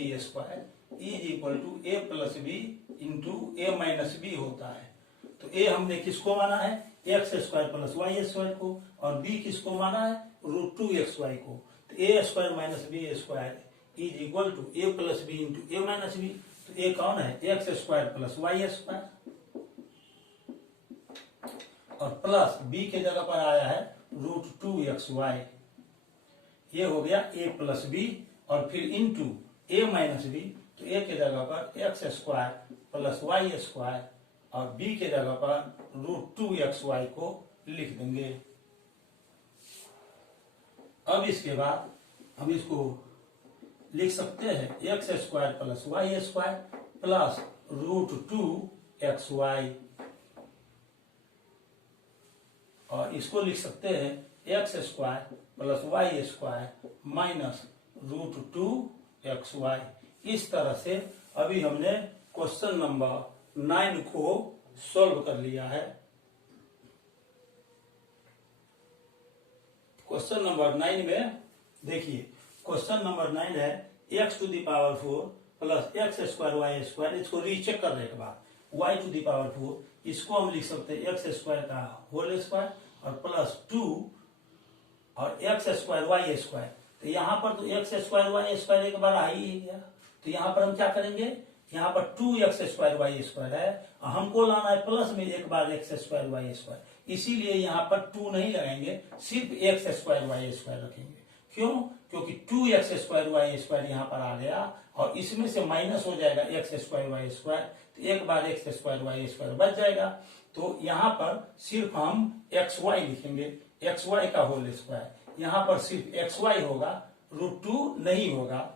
is equal to a plus B into a minus b होता है। तो a हमने किसको माना है x² प्लस y² को और b किसको माना है √2xy को। तो a² minus b² is equal to a plus B into a minus B. तो a कौन है x² प्लस y² और प्लस b के जगह पर आया है √2xy। ये हो गया a प्लस बी और फिर इंटू a माइनस बी। तो a के जगह पर x² प्लस y² और b के जगह पर √2xy को लिख देंगे। अब इसके बाद हम इसको लिख सकते हैं x² plus y² plus √2xy। और इसको लिख सकते हैं x square plus Y square minus √2xy। इस तरह से अभी हमने क्वेश्चन नंबर 9 को सॉल्व कर लिया है। क्वेश्चन नंबर 9 में देखिए, क्वेश्चन नंबर 9 है x⁴ प्लस x² y²। इसको रीचेक करने के बाद y⁴ इसको हम लिख सकते हैं x² का होल स्क्वायर और प्लस 2 और x² y²। तो यहाँ पर तो x² y² एक बार आ ही गया, तो यहाँ पर हम क्या करेंगे, यहाँ पर 2x² y² है, हमको लाना है प्लस में एक बार x² y²। इसीलिए यहाँ पर 2 नहीं लगाएंगे, सिर्फ x² y² रखेंगे। क्यों? क्योंकि 2x² y² यहाँ पर आ गया और इसमें से माइनस हो जाएगा x² y², तो एक बार x² y² बच जाएगा। तो यहाँ पर सिर्फ हम xy लिखेंगे, xy का होल स्क्वायर। यहाँ पर सिर्फ xy होगा, √2 नहीं होगा।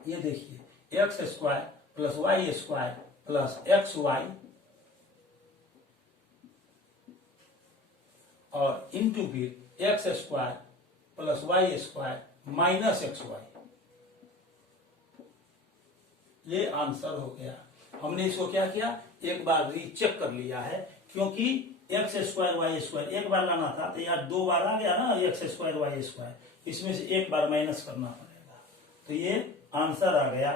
ये देखिए x² plus y² plus xy और इंटू फिर x² plus y² minus xy। ये आंसर हो गया। हमने इसको क्या किया, एक बार रीचेक कर लिया है, क्योंकि x² y² एक बार लाना था, तो यार 2 बार आ गया ना x² y², इसमें से एक बार माइनस करना पड़ेगा। तो ये आंसर आ गया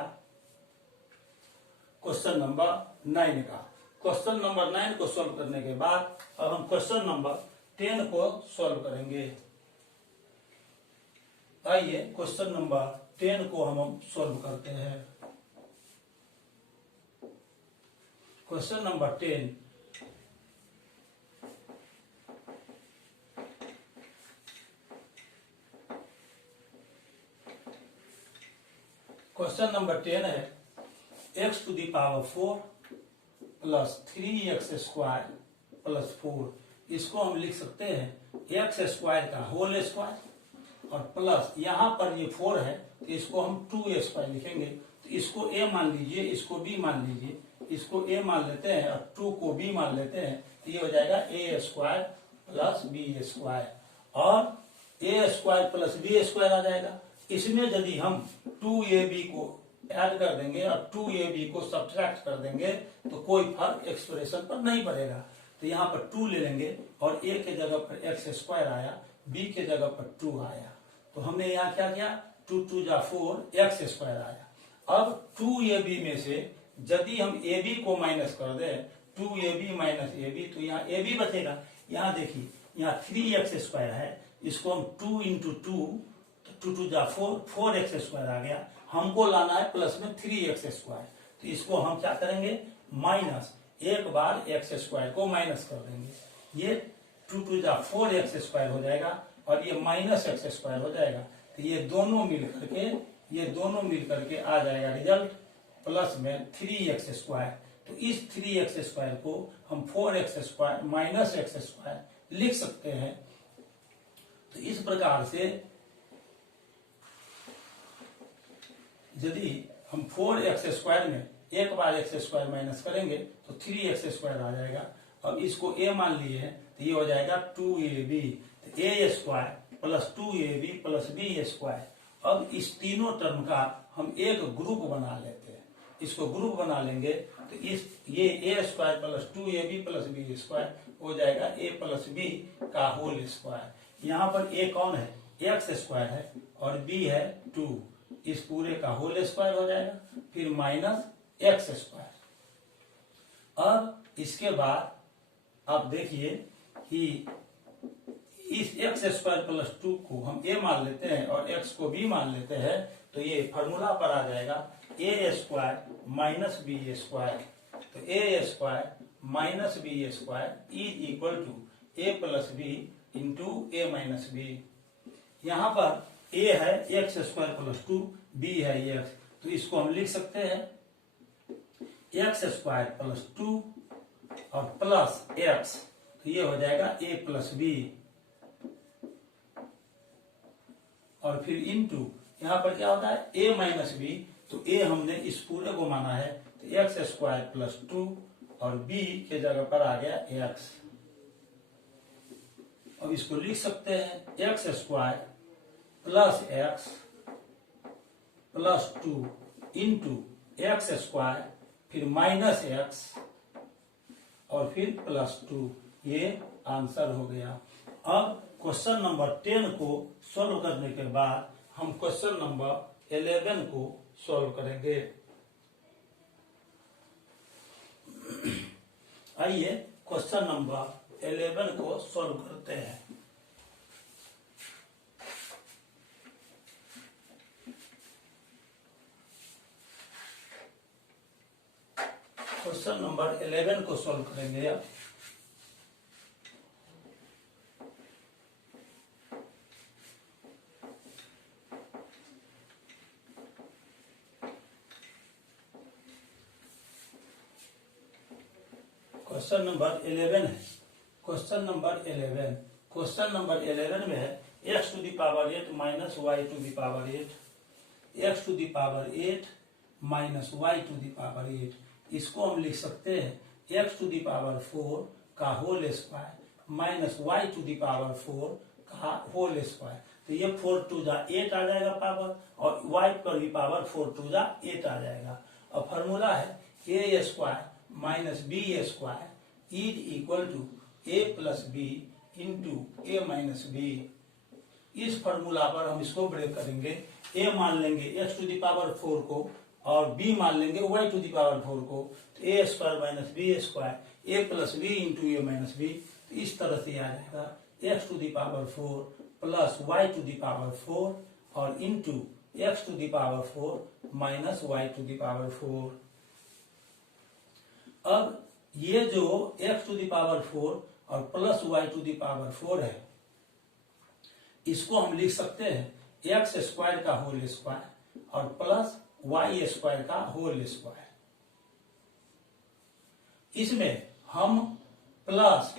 क्वेश्चन नंबर 9 का। क्वेश्चन नंबर 9 को सॉल्व करने के बाद अब हम क्वेश्चन नंबर 10 को सॉल्व करेंगे। आइए क्वेश्चन नंबर 10 को हम सॉल्व करते हैं। क्वेश्चन नंबर 10, क्वेश्चन नंबर 10 है x⁴ प्लस 3x² प्लस 4। इसको हम लिख सकते हैं x² का होल स्क्वायर और प्लस यहाँ पर ये 4 है, तो इसको हम 2a² लिखेंगे। तो इसको a मान लीजिए, इसको b मान लीजिए, इसको a मान लेते हैं और 2 को b मान लेते हैं, तो ये हो जाएगा a² प्लस b² और a² प्लस b² आ जाएगा। इसमें यदि हम 2ab को ऐड कर देंगे और 2ab को सब्ट्रैक्ट कर देंगे तो कोई फर्क एक्सप्रेशन पर नहीं पड़ेगा। तो यहाँ पर 2 ले लेंगे और a के जगह पर x² आया, b के जगह पर 2 आया। तो हमने यहाँ क्या किया, 2 2 जा 4 x² आया। अब 2ab में से यदि हम ab को माइनस कर दें, 2ab माइनस ab, तो यहाँ ab बचेगा। यहाँ देखिए, यहाँ 3x² है, इसको हम 2 इंटू 2, 2 2 जा 4, 4x² आ गया। हमको लाना है प्लस में 3x²। तो इसको हम क्या करेंगे, माइनस एक बार x² को माइनस कर देंगे। ये 2 2 जा 4x² हो जाएगा और ये माइनस x² हो जाएगा। तो ये दोनों मिल करके आ जाएगा रिजल्ट प्लस में 3x²। तो इस 3x² को हम 4x² माइनस x² लिख सकते हैं। तो इस प्रकार से यदि हम 4x² में एक बार x² माइनस करेंगे तो 3x² आ जाएगा। अब इसको a मान लिए हैं, तो ये हो जाएगा 2ab, तो a² plus 2ab plus b²। अब इस तीनों टर्म का हम एक ग्रुप बना लेते हैं। इसको ग्रुप बना लेंगे तो ये a² plus 2ab plus b² हो जाएगा a प्लस b का होल स्क्वायर। यहाँ पर a कौन है, x² है और b है 2, इस पूरे का होल स्क्वायर हो जाएगा, फिर माइनस x²। अब इसके बाद आप देखिए कि इस x² प्लस 2 को हम a मान लेते हैं और x को b मान लेते हैं, तो ये फॉर्मूला पर आ जाएगा a² माइनस b²। तो a² minus b² is equal to a plus b into a minus b। यहाँ पर a है x² प्लस 2, b है x, तो इसको हम लिख सकते हैं x² प्लस 2 और प्लस x, तो ये हो जाएगा a प्लस b और फिर इंटू यहाँ पर क्या होता है a माइनस b। तो a हमने इस पूरे को माना है, तो x² प्लस 2 और b के जगह पर आ गया x। अब इसको लिख सकते हैं x square plus x plus 2 into x square फिर माइनस एक्स और फिर प्लस 2। ये आंसर हो गया। अब क्वेश्चन नंबर 10 को सॉल्व करने के बाद हम क्वेश्चन नंबर 11 को सॉल्व करेंगे। आइए क्वेश्चन नंबर 11 को सॉल्व करते हैं। क्वेश्चन नंबर 11 को सॉल्व करेंगे अब। क्वेश्चन नंबर 11 है। क्वेश्चन नंबर 11 में है x to the power 8 minus y to the power 8, x to the power 8 minus y to the power 8। इसको हम लिख सकते हैं x टू द पावर 4 का whole square minus y to the power 4 का होल स्क्वायर। तो ये 4 टू जा 8 आ जाएगा पावर, और y पर भी पावर 4 टू जा 8 आ जाएगा। और फॉर्मूला है a square minus B square is equal to a plus B into A minus b. इस फॉर्मूला पर हम इसको ब्रेक करेंगे। a मान लेंगे x टू द पावर 4 को और b मान लेंगे y टू द पावर 4 को। तो a square minus B square a plus B into A minus B. तो इस तरह से आ जाएगा x to the power 4 plus y to the power 4 और into x to the power 4 minus y to the power 4। अब ये जो x टू द पावर 4 और plus y to the power 4 है, इसको हम लिख सकते हैं x स्क्वायर का होल स्क्वायर और प्लस y स्क्वायर का होल स्क्वायर। इसमें हम plus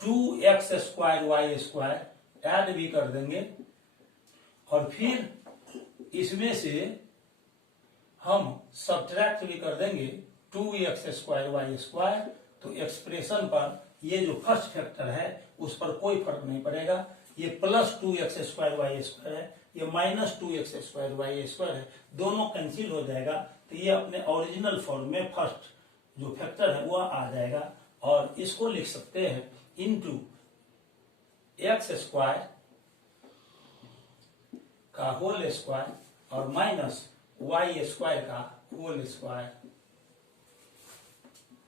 2x square y square add भी कर देंगे और फिर इसमें से हम सब्ट्रैक्ट भी कर देंगे 2x स्क्वायर वाई स्क्वायर। तो एक्सप्रेशन पर ये जो फर्स्ट फैक्टर है उस पर कोई फर्क नहीं पड़ेगा। ये plus 2x square y square है, ये minus 2x square y square है, दोनों कैंसिल हो जाएगा। तो ये अपने ओरिजिनल फॉर्म में फर्स्ट जो फैक्टर है वह आ जाएगा। और इसको लिख सकते हैं इंटू एक्स स्क्वायर का होल स्क्वायर और माइनस वाई स्क्वायर का होल स्क्वायर।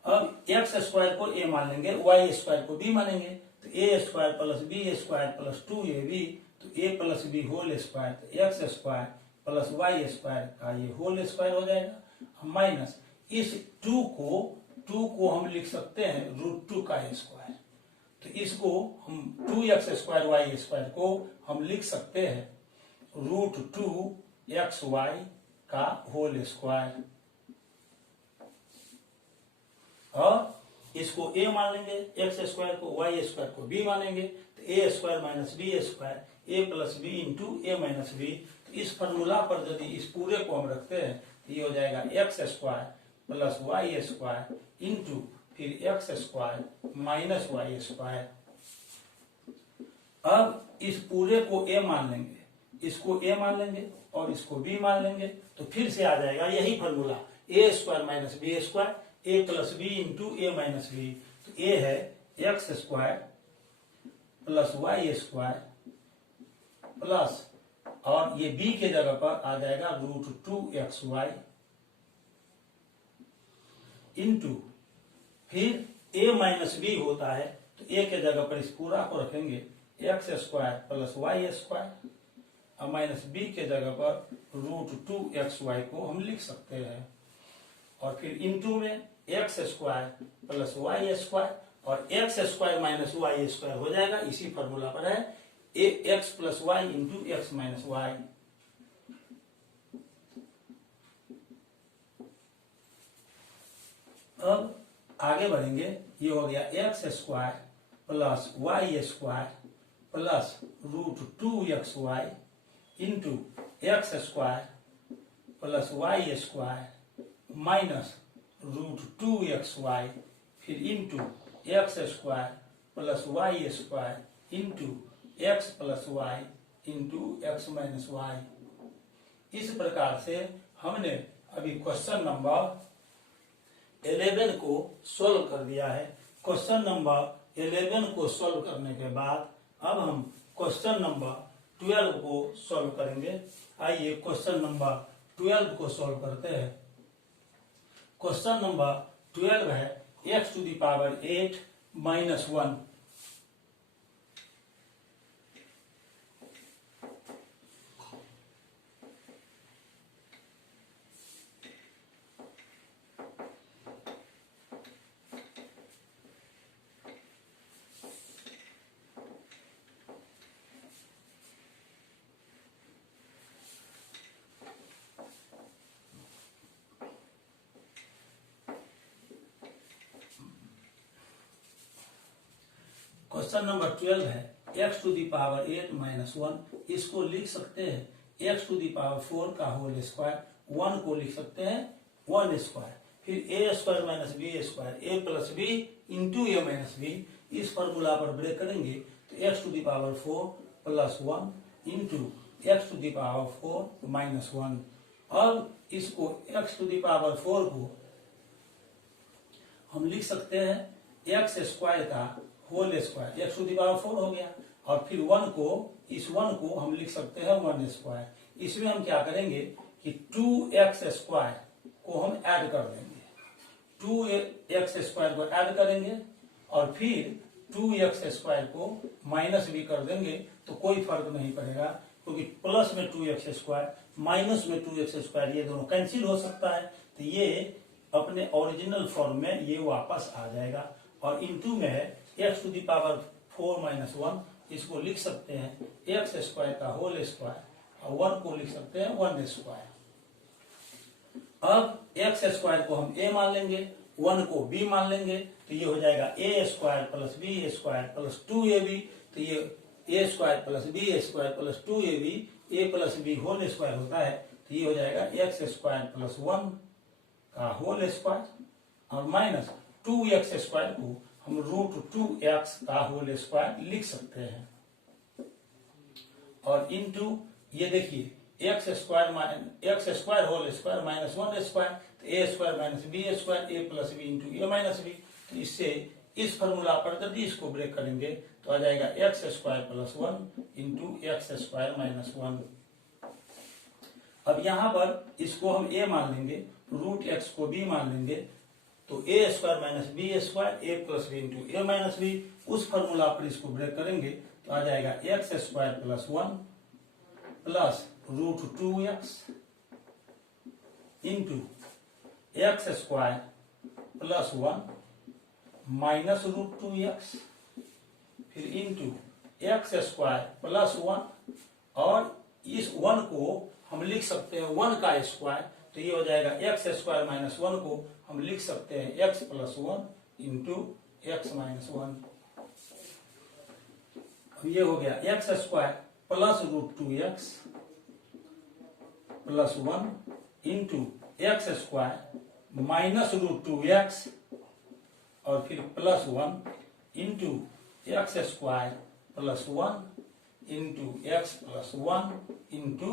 अब एक्स स्क्वायर को a मान लेंगे, वाई स्क्वायर को b मानेंगे। तो a square plus B square plus 2ab, तो a plus B whole square, तो X square plus Y square का ये होल स्क्वायर हो जाएगा। माइनस इस 2 को हम लिख सकते हैं √2 का स्क्वायर। तो इसको हम 2x स्क्वायर वाई स्क्वायर को हम लिख सकते हैं √2xy का होल स्क्वायर। और इसको a मान लेंगे, x स्क्वायर को y स्क्वायर को b मानेंगे। तो a square minus B square a plus B into A minus B. तो इस फॉर्मूला पर यदि इस पूरे को हम रखते हैं तो ये हो जाएगा x square plus Y square into फिर x square minus Y square. अब इस पूरे को a मान लेंगे, इसको a मान लेंगे और इसको b मान लेंगे। तो फिर से आ जाएगा यही formula a square minus B square a plus B into A minus B. तो a है x square plus Y square plus और ये b के जगह पर आ जाएगा √2xy इंटू फिर a माइनस बी होता है। तो a के जगह पर इस पूरा को रखेंगे x square plus Y square और माइनस b के जगह पर √2xy को हम लिख सकते हैं। और फिर इंटू में X square plus Y square और X square minus Y square हो जाएगा। इसी फॉर्मूला पर है X plus Y into x minus Y. अब आगे बढ़ेंगे। ये हो गया x square plus Y square plus √2xy into x square plus Y square minus √2xy फिर into x square plus Y square into x plus Y into x minus Y. इस प्रकार से हमने अभी क्वेश्चन नंबर 11 को सोल्व कर दिया है। क्वेश्चन नंबर 11 को सोल्व करने के बाद अब हम क्वेश्चन नंबर 12 को सोल्व करेंगे। आइए क्वेश्चन नंबर 12 को सोल्व करते हैं। क्वेश्चन नंबर 12 है x to the power 8 minus 1। Question number 12 है x to the power 8 minus 1। इसको लिख सकते हैं x टू दी पावर 4 का होल स्क्वायर। 1 को लिख सकते हैं 1 स्क्वायर, फिर a square minus B square, a plus B into A minus b. इस फॉर्मूला पर ब्रेक करेंगे तो x to the power 4 plus 1 into x to the power 4 minus 1। अब इसको x टू दी पावर 4 को हम लिख सकते हैं एक्स स्क्वायर का whole square, x to the power 4 हो गया। और फिर 1 को, इस 1 को हम लिख सकते हैं 1 स्क्वायर। इसमें हम क्या करेंगे कि 2x स्क्वायर को हम ऐड कर देंगे, 2x स्क्वायर को ऐड करेंगे और फिर 2x स्क्वायर को माइनस भी कर देंगे तो कोई फर्क नहीं पड़ेगा, क्योंकि प्लस में 2x स्क्वायर माइनस में 2x स्क्वायर ये दोनों कैंसिल हो सकता है, तो ये अपने ओरिजिनल फॉर्म में ये वापस आ जाएगा। और इनटू में है x to the power 4 minus 1, इसको लिख सकते हैं एक्स स्क्वायर का होल स्क्वायर और 1 को लिख सकते हैं 1 स्क्वायर। अब एक्स स्क्वायर को हम a मान लेंगे, 1 को b मान लेंगे, तो ये हो जाएगा a square plus b square plus 2ab। तो ये a square plus b square plus 2ab, a plus b whole square होता है, तो ये हो जाएगा एक्स स्क्वायर प्लस 1 का होल स्क्वायर और माइनस 2x स्क्वायर को हम रूट 2x का होल स्क्वायर लिख सकते हैं। और इनटू ये देखिए x square whole square minus 1 square, तो a square minus B square, a plus B into A minus B. तो इससे इस फॉर्मूला पर यदि इसको ब्रेक करेंगे तो आ जाएगा x square plus 1 into x square minus 1। अब यहाँ पर इसको हम a मान लेंगे, रूट एक्स को b मान लेंगे, तो a square minus B square, a plus B into A minus b. उस फॉर्मूला पर इसको ब्रेक करेंगे तो आ जाएगा x square plus 1 plus root 2x into x square plus 1 minus root 2x, फिर इंटू एक्स स्क्वायर प्लस 1 और इस 1 को हम लिख सकते हैं 1 का स्क्वायर, तो ये हो जाएगा एक्स स्क्वायर माइनस 1 को हम लिख सकते हैं x plus 1 into x minus 1। ये हो गया x square plus root 2x plus 1 into x square minus root 2x और फिर plus 1 into x square plus 1 into x plus 1 into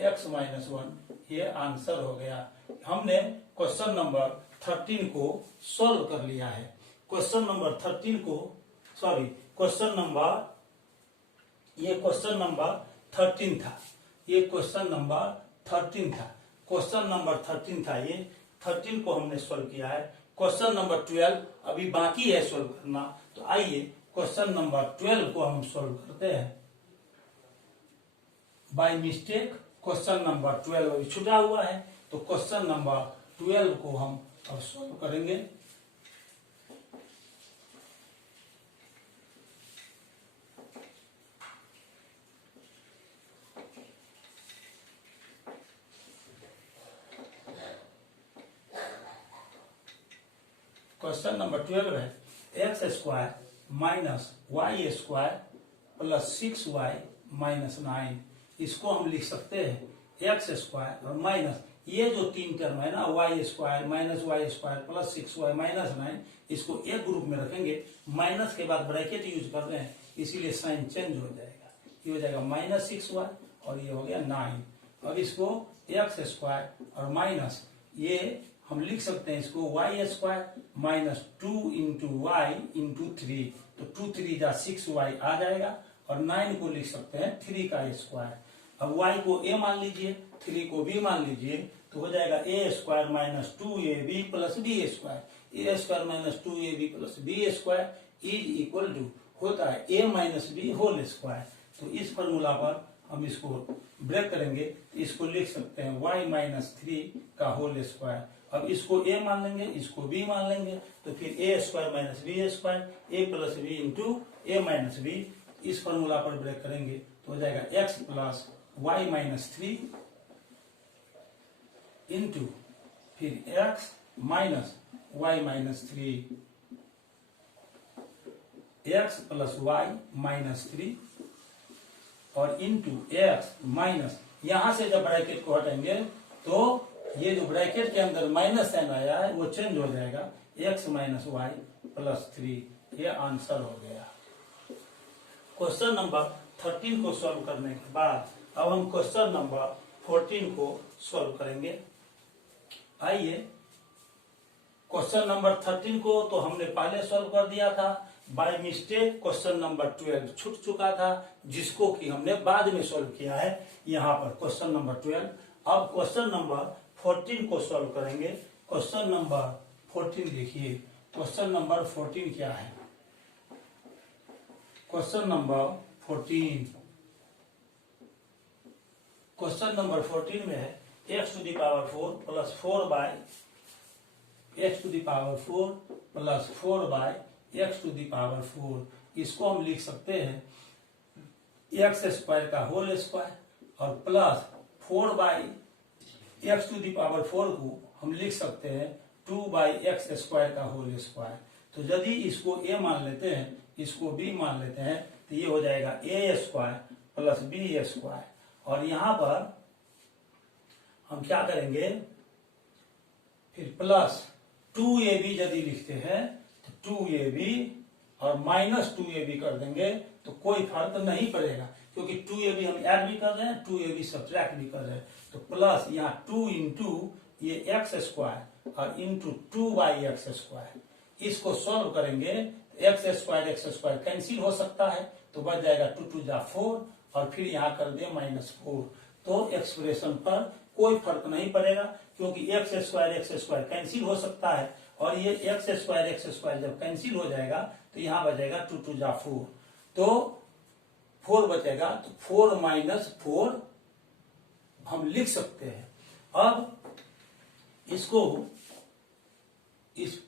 x minus 1। ये आंसर हो गया। हमने क्वेश्चन नंबर 13 को सॉल्व कर लिया है। क्वेश्चन नंबर 13 को, सॉरी क्वेश्चन नंबर, ये क्वेश्चन नंबर 13 था, ये क्वेश्चन नंबर 13 था, क्वेश्चन नंबर 13 था, ये 13 को हमने सॉल्व किया है। क्वेश्चन नंबर 12 अभी बाकी है सॉल्व करना, तो आइए क्वेश्चन नंबर 12 को हम सॉल्व करते हैं। बाय मिस्टेक क्वेश्चन नंबर 12 अभी छूटा हुआ है, तो क्वेश्चन नंबर 12 को हम अब सॉल्व करेंगे। क्वेश्चन नंबर 12 है x square minus Y square plus 6y minus 9। इसको हम लिख सकते हैं एक्स स्क्वायर और माइनस ये जो तीन टर्म है ना, y square minus Y square plus 6y minus 9, इसको एक ग्रुप में रखेंगे। माइनस के बाद ब्रैकेट यूज कर रहे हैं, इसीलिए साइन चेंज हो जाएगा। ये हो जाएगा -6y और ये हो गया 9। अब इसको एक्स स्क्वायर और माइनस ये हम लिख सकते हैं इसको y square minus 2 into y into 3, तो 2 3 जा 6y आ जाएगा और 9 को लिख सकते हैं 3 का स्क्वायर। अब y को a मान लीजिए, 3 को b मान लीजिए, तो हो जाएगा a square minus 2ab plus b square. a square minus 2ab plus b square is equal to होता है a minus b whole square. तो इस फॉर्मूला पर हम इसको ब्रेक करेंगे तो इसको लिख सकते हैं y माइनस 3 का होल स्क्वायर। अब इसको a मान लेंगे, इसको b मान लेंगे, तो फिर a square minus B square a plus B into a minus b. इस फॉर्मूला पर ब्रेक करेंगे तो हो जाएगा x plus y minus 3 into फिर x minus y minus 3, x plus y minus 3 और इंटू एक्स माइनस, यहां से जब ब्रैकेट को हटाएंगे तो ये जो ब्रैकेट के अंदर माइनस साइन आया है वो चेंज हो जाएगा, x माइनस वाई प्लस 3। ये आंसर हो गया। क्वेश्चन नंबर 13 को सॉल्व करने के बाद अब हम क्वेश्चन नंबर 14 को सॉल्व करेंगे। आइए, क्वेश्चन नंबर 13 को तो हमने पहले सॉल्व कर दिया था। बाय मिस्टेक क्वेश्चन नंबर 12 छूट चुका था, जिसको कि हमने बाद में सॉल्व किया है यहाँ पर क्वेश्चन नंबर 12। अब क्वेश्चन नंबर 14 को सॉल्व करेंगे। क्वेश्चन नंबर 14 देखिए, क्वेश्चन नंबर 14 क्या है। क्वेश्चन नंबर 14, क्वेश्चन नंबर 14 में है x to the power 4 plus 4 by x to the power 4 plus 4 by x to the power 4। इसको हम लिख सकते हैं x स्क्वायर का होल स्क्वायर और plus 4 by x to the power 4 को हम लिख सकते हैं 2 बाई एक्स स्क्वायर का होल स्क्वायर। तो यदि इसको a मान लेते हैं, इसको b मान लेते हैं, तो ये हो जाएगा a square plus b square. और यहां पर हम क्या करेंगे, फिर प्लस 2ab यदि लिखते हैं तो 2ab और माइनस 2ab कर देंगे तो कोई फर्क नहीं पड़ेगा, क्योंकि 2ab हम ऐड भी कर रहे हैं, 2ab सब्ट्रैक्ट भी कर रहे हैं। तो प्लस यहाँ 2 इंटू ये एक्स स्क्वायर और इंटू 2 बाई एक्स स्क्वायर। इसको सॉल्व करेंगे एक्स स्क्वायर कैंसिल हो सकता है, तो बच जाएगा 2 2 जा 4 और फिर यहाँ कर दे -4। तो एक्सप्रेशन पर कोई फर्क नहीं पड़ेगा, क्योंकि एक्स स्क्वायर कैंसिल हो सकता है और ये एक्स स्क्वायर जब कैंसिल हो जाएगा तो यहाँ बचेगा 2 2 जा 4, तो 4 बचेगा। तो 4 माइनस 4 हम लिख सकते हैं। अब इसको इस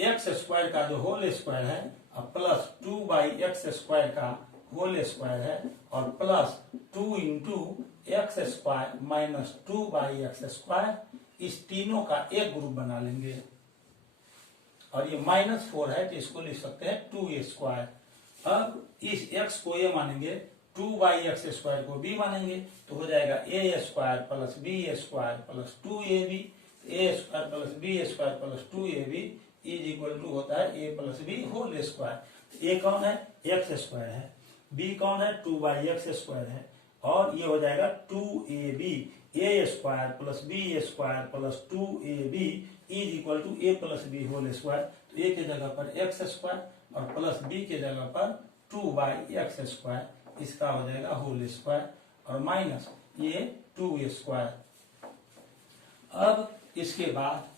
एक्स स्क्वायर का जो होल स्क्वायर है अब प्लस 2 बाई एक्स स्क्वायर का होल स्क्वायर है और plus 2 into x square minus 2 by x square, इस तीनों का एक ग्रुप बना लेंगे और ये -4 है तो इसको लिख सकते हैं 2a स्क्वायर। अब इस x को a मानेंगे, 2 बाई एक्स स्क्वायर को b मानेंगे, तो हो जाएगा a square plus b square plus 2ab। a square plus b square plus 2ab is equal to होता है a plus b whole square. a कौन है, एक्स स्क्वायर है, b कौन है, 2 बाई एक्स स्क्वायर है और ये हो जाएगा 2ab। a square plus b square plus 2ab is equal to a plus b whole square. तो a के जगह पर एक्स स्क्वायर और प्लस b के जगह पर 2 बाई एक्स स्क्वायर, इसका हो जाएगा होल स्क्वायर और माइनस ये 2a स्क्वायर। अब इसके बाद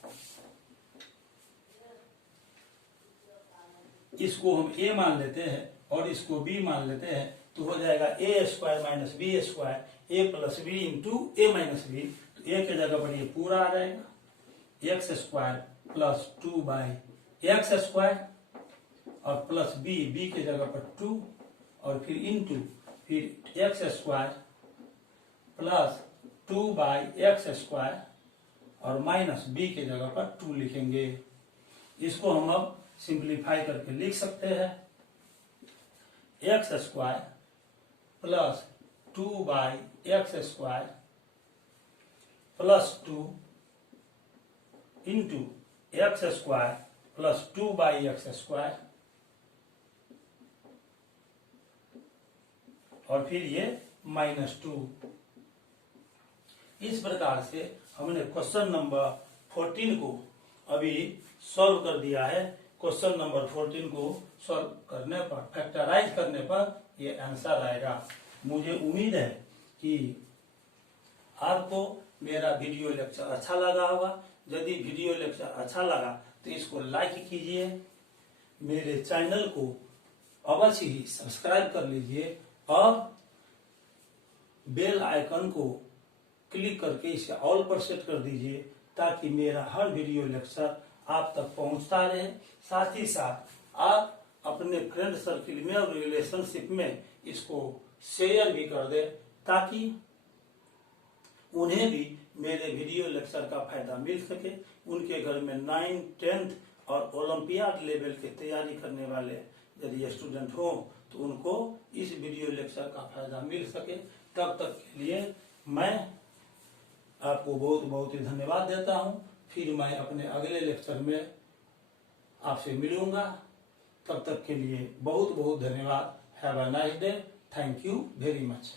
इसको हम a मान लेते हैं और इसको b मान लेते हैं, तो हो जाएगा a square minus b square a plus b into a minus b। तो a के जगह पर ये पूरा आ जाएगा x square plus 2 by x square और प्लस b के जगह पर 2 और फिर इंटू फिर x square plus 2 by x square और माइनस b के जगह पर 2 लिखेंगे। इसको हम अब सिंप्लीफाई करके लिख सकते हैं x square plus 2 by x square plus 2 into x square plus 2 by x square और फिर ये -2। इस प्रकार से हमने क्वेश्चन नंबर 14 को अभी सॉल्व कर दिया है। क्वेश्चन नंबर 14 को सॉल्व करने पर, फैक्टराइज करने पर ये आंसर आएगा। मुझे उम्मीद है कि आपको मेरा वीडियो लेक्चर अच्छा लगा होगा। यदि वीडियो लेक्चर अच्छा लगा तो इसको लाइक कीजिए, मेरे चैनल को अवश्य ही सब्सक्राइब कर लीजिए और बेल आइकन को क्लिक करके इसे ऑल पर सेट कर दीजिए, ताकि मेरा हर वीडियो लेक्चर आप तक पहुंचता रहे। साथ ही साथ आप अपने फ्रेंड सर्किल में और रिलेशनशिप में इसको शेयर भी कर दे, ताकि उन्हें भी मेरे वीडियो लेक्चर का फायदा मिल सके। उनके घर में 9th, 10th और ओलंपियाड लेवल की तैयारी करने वाले यदि स्टूडेंट हो तो उनको इस वीडियो लेक्चर का फायदा मिल सके। तब तक के लिए मैं आपको बहुत बहुत ही धन्यवाद देता हूं। फिर मैं अपने अगले लेक्चर में आपसे मिलूंगा। तब तक के लिए बहुत बहुत धन्यवाद। Have a nice day. Thank you very much.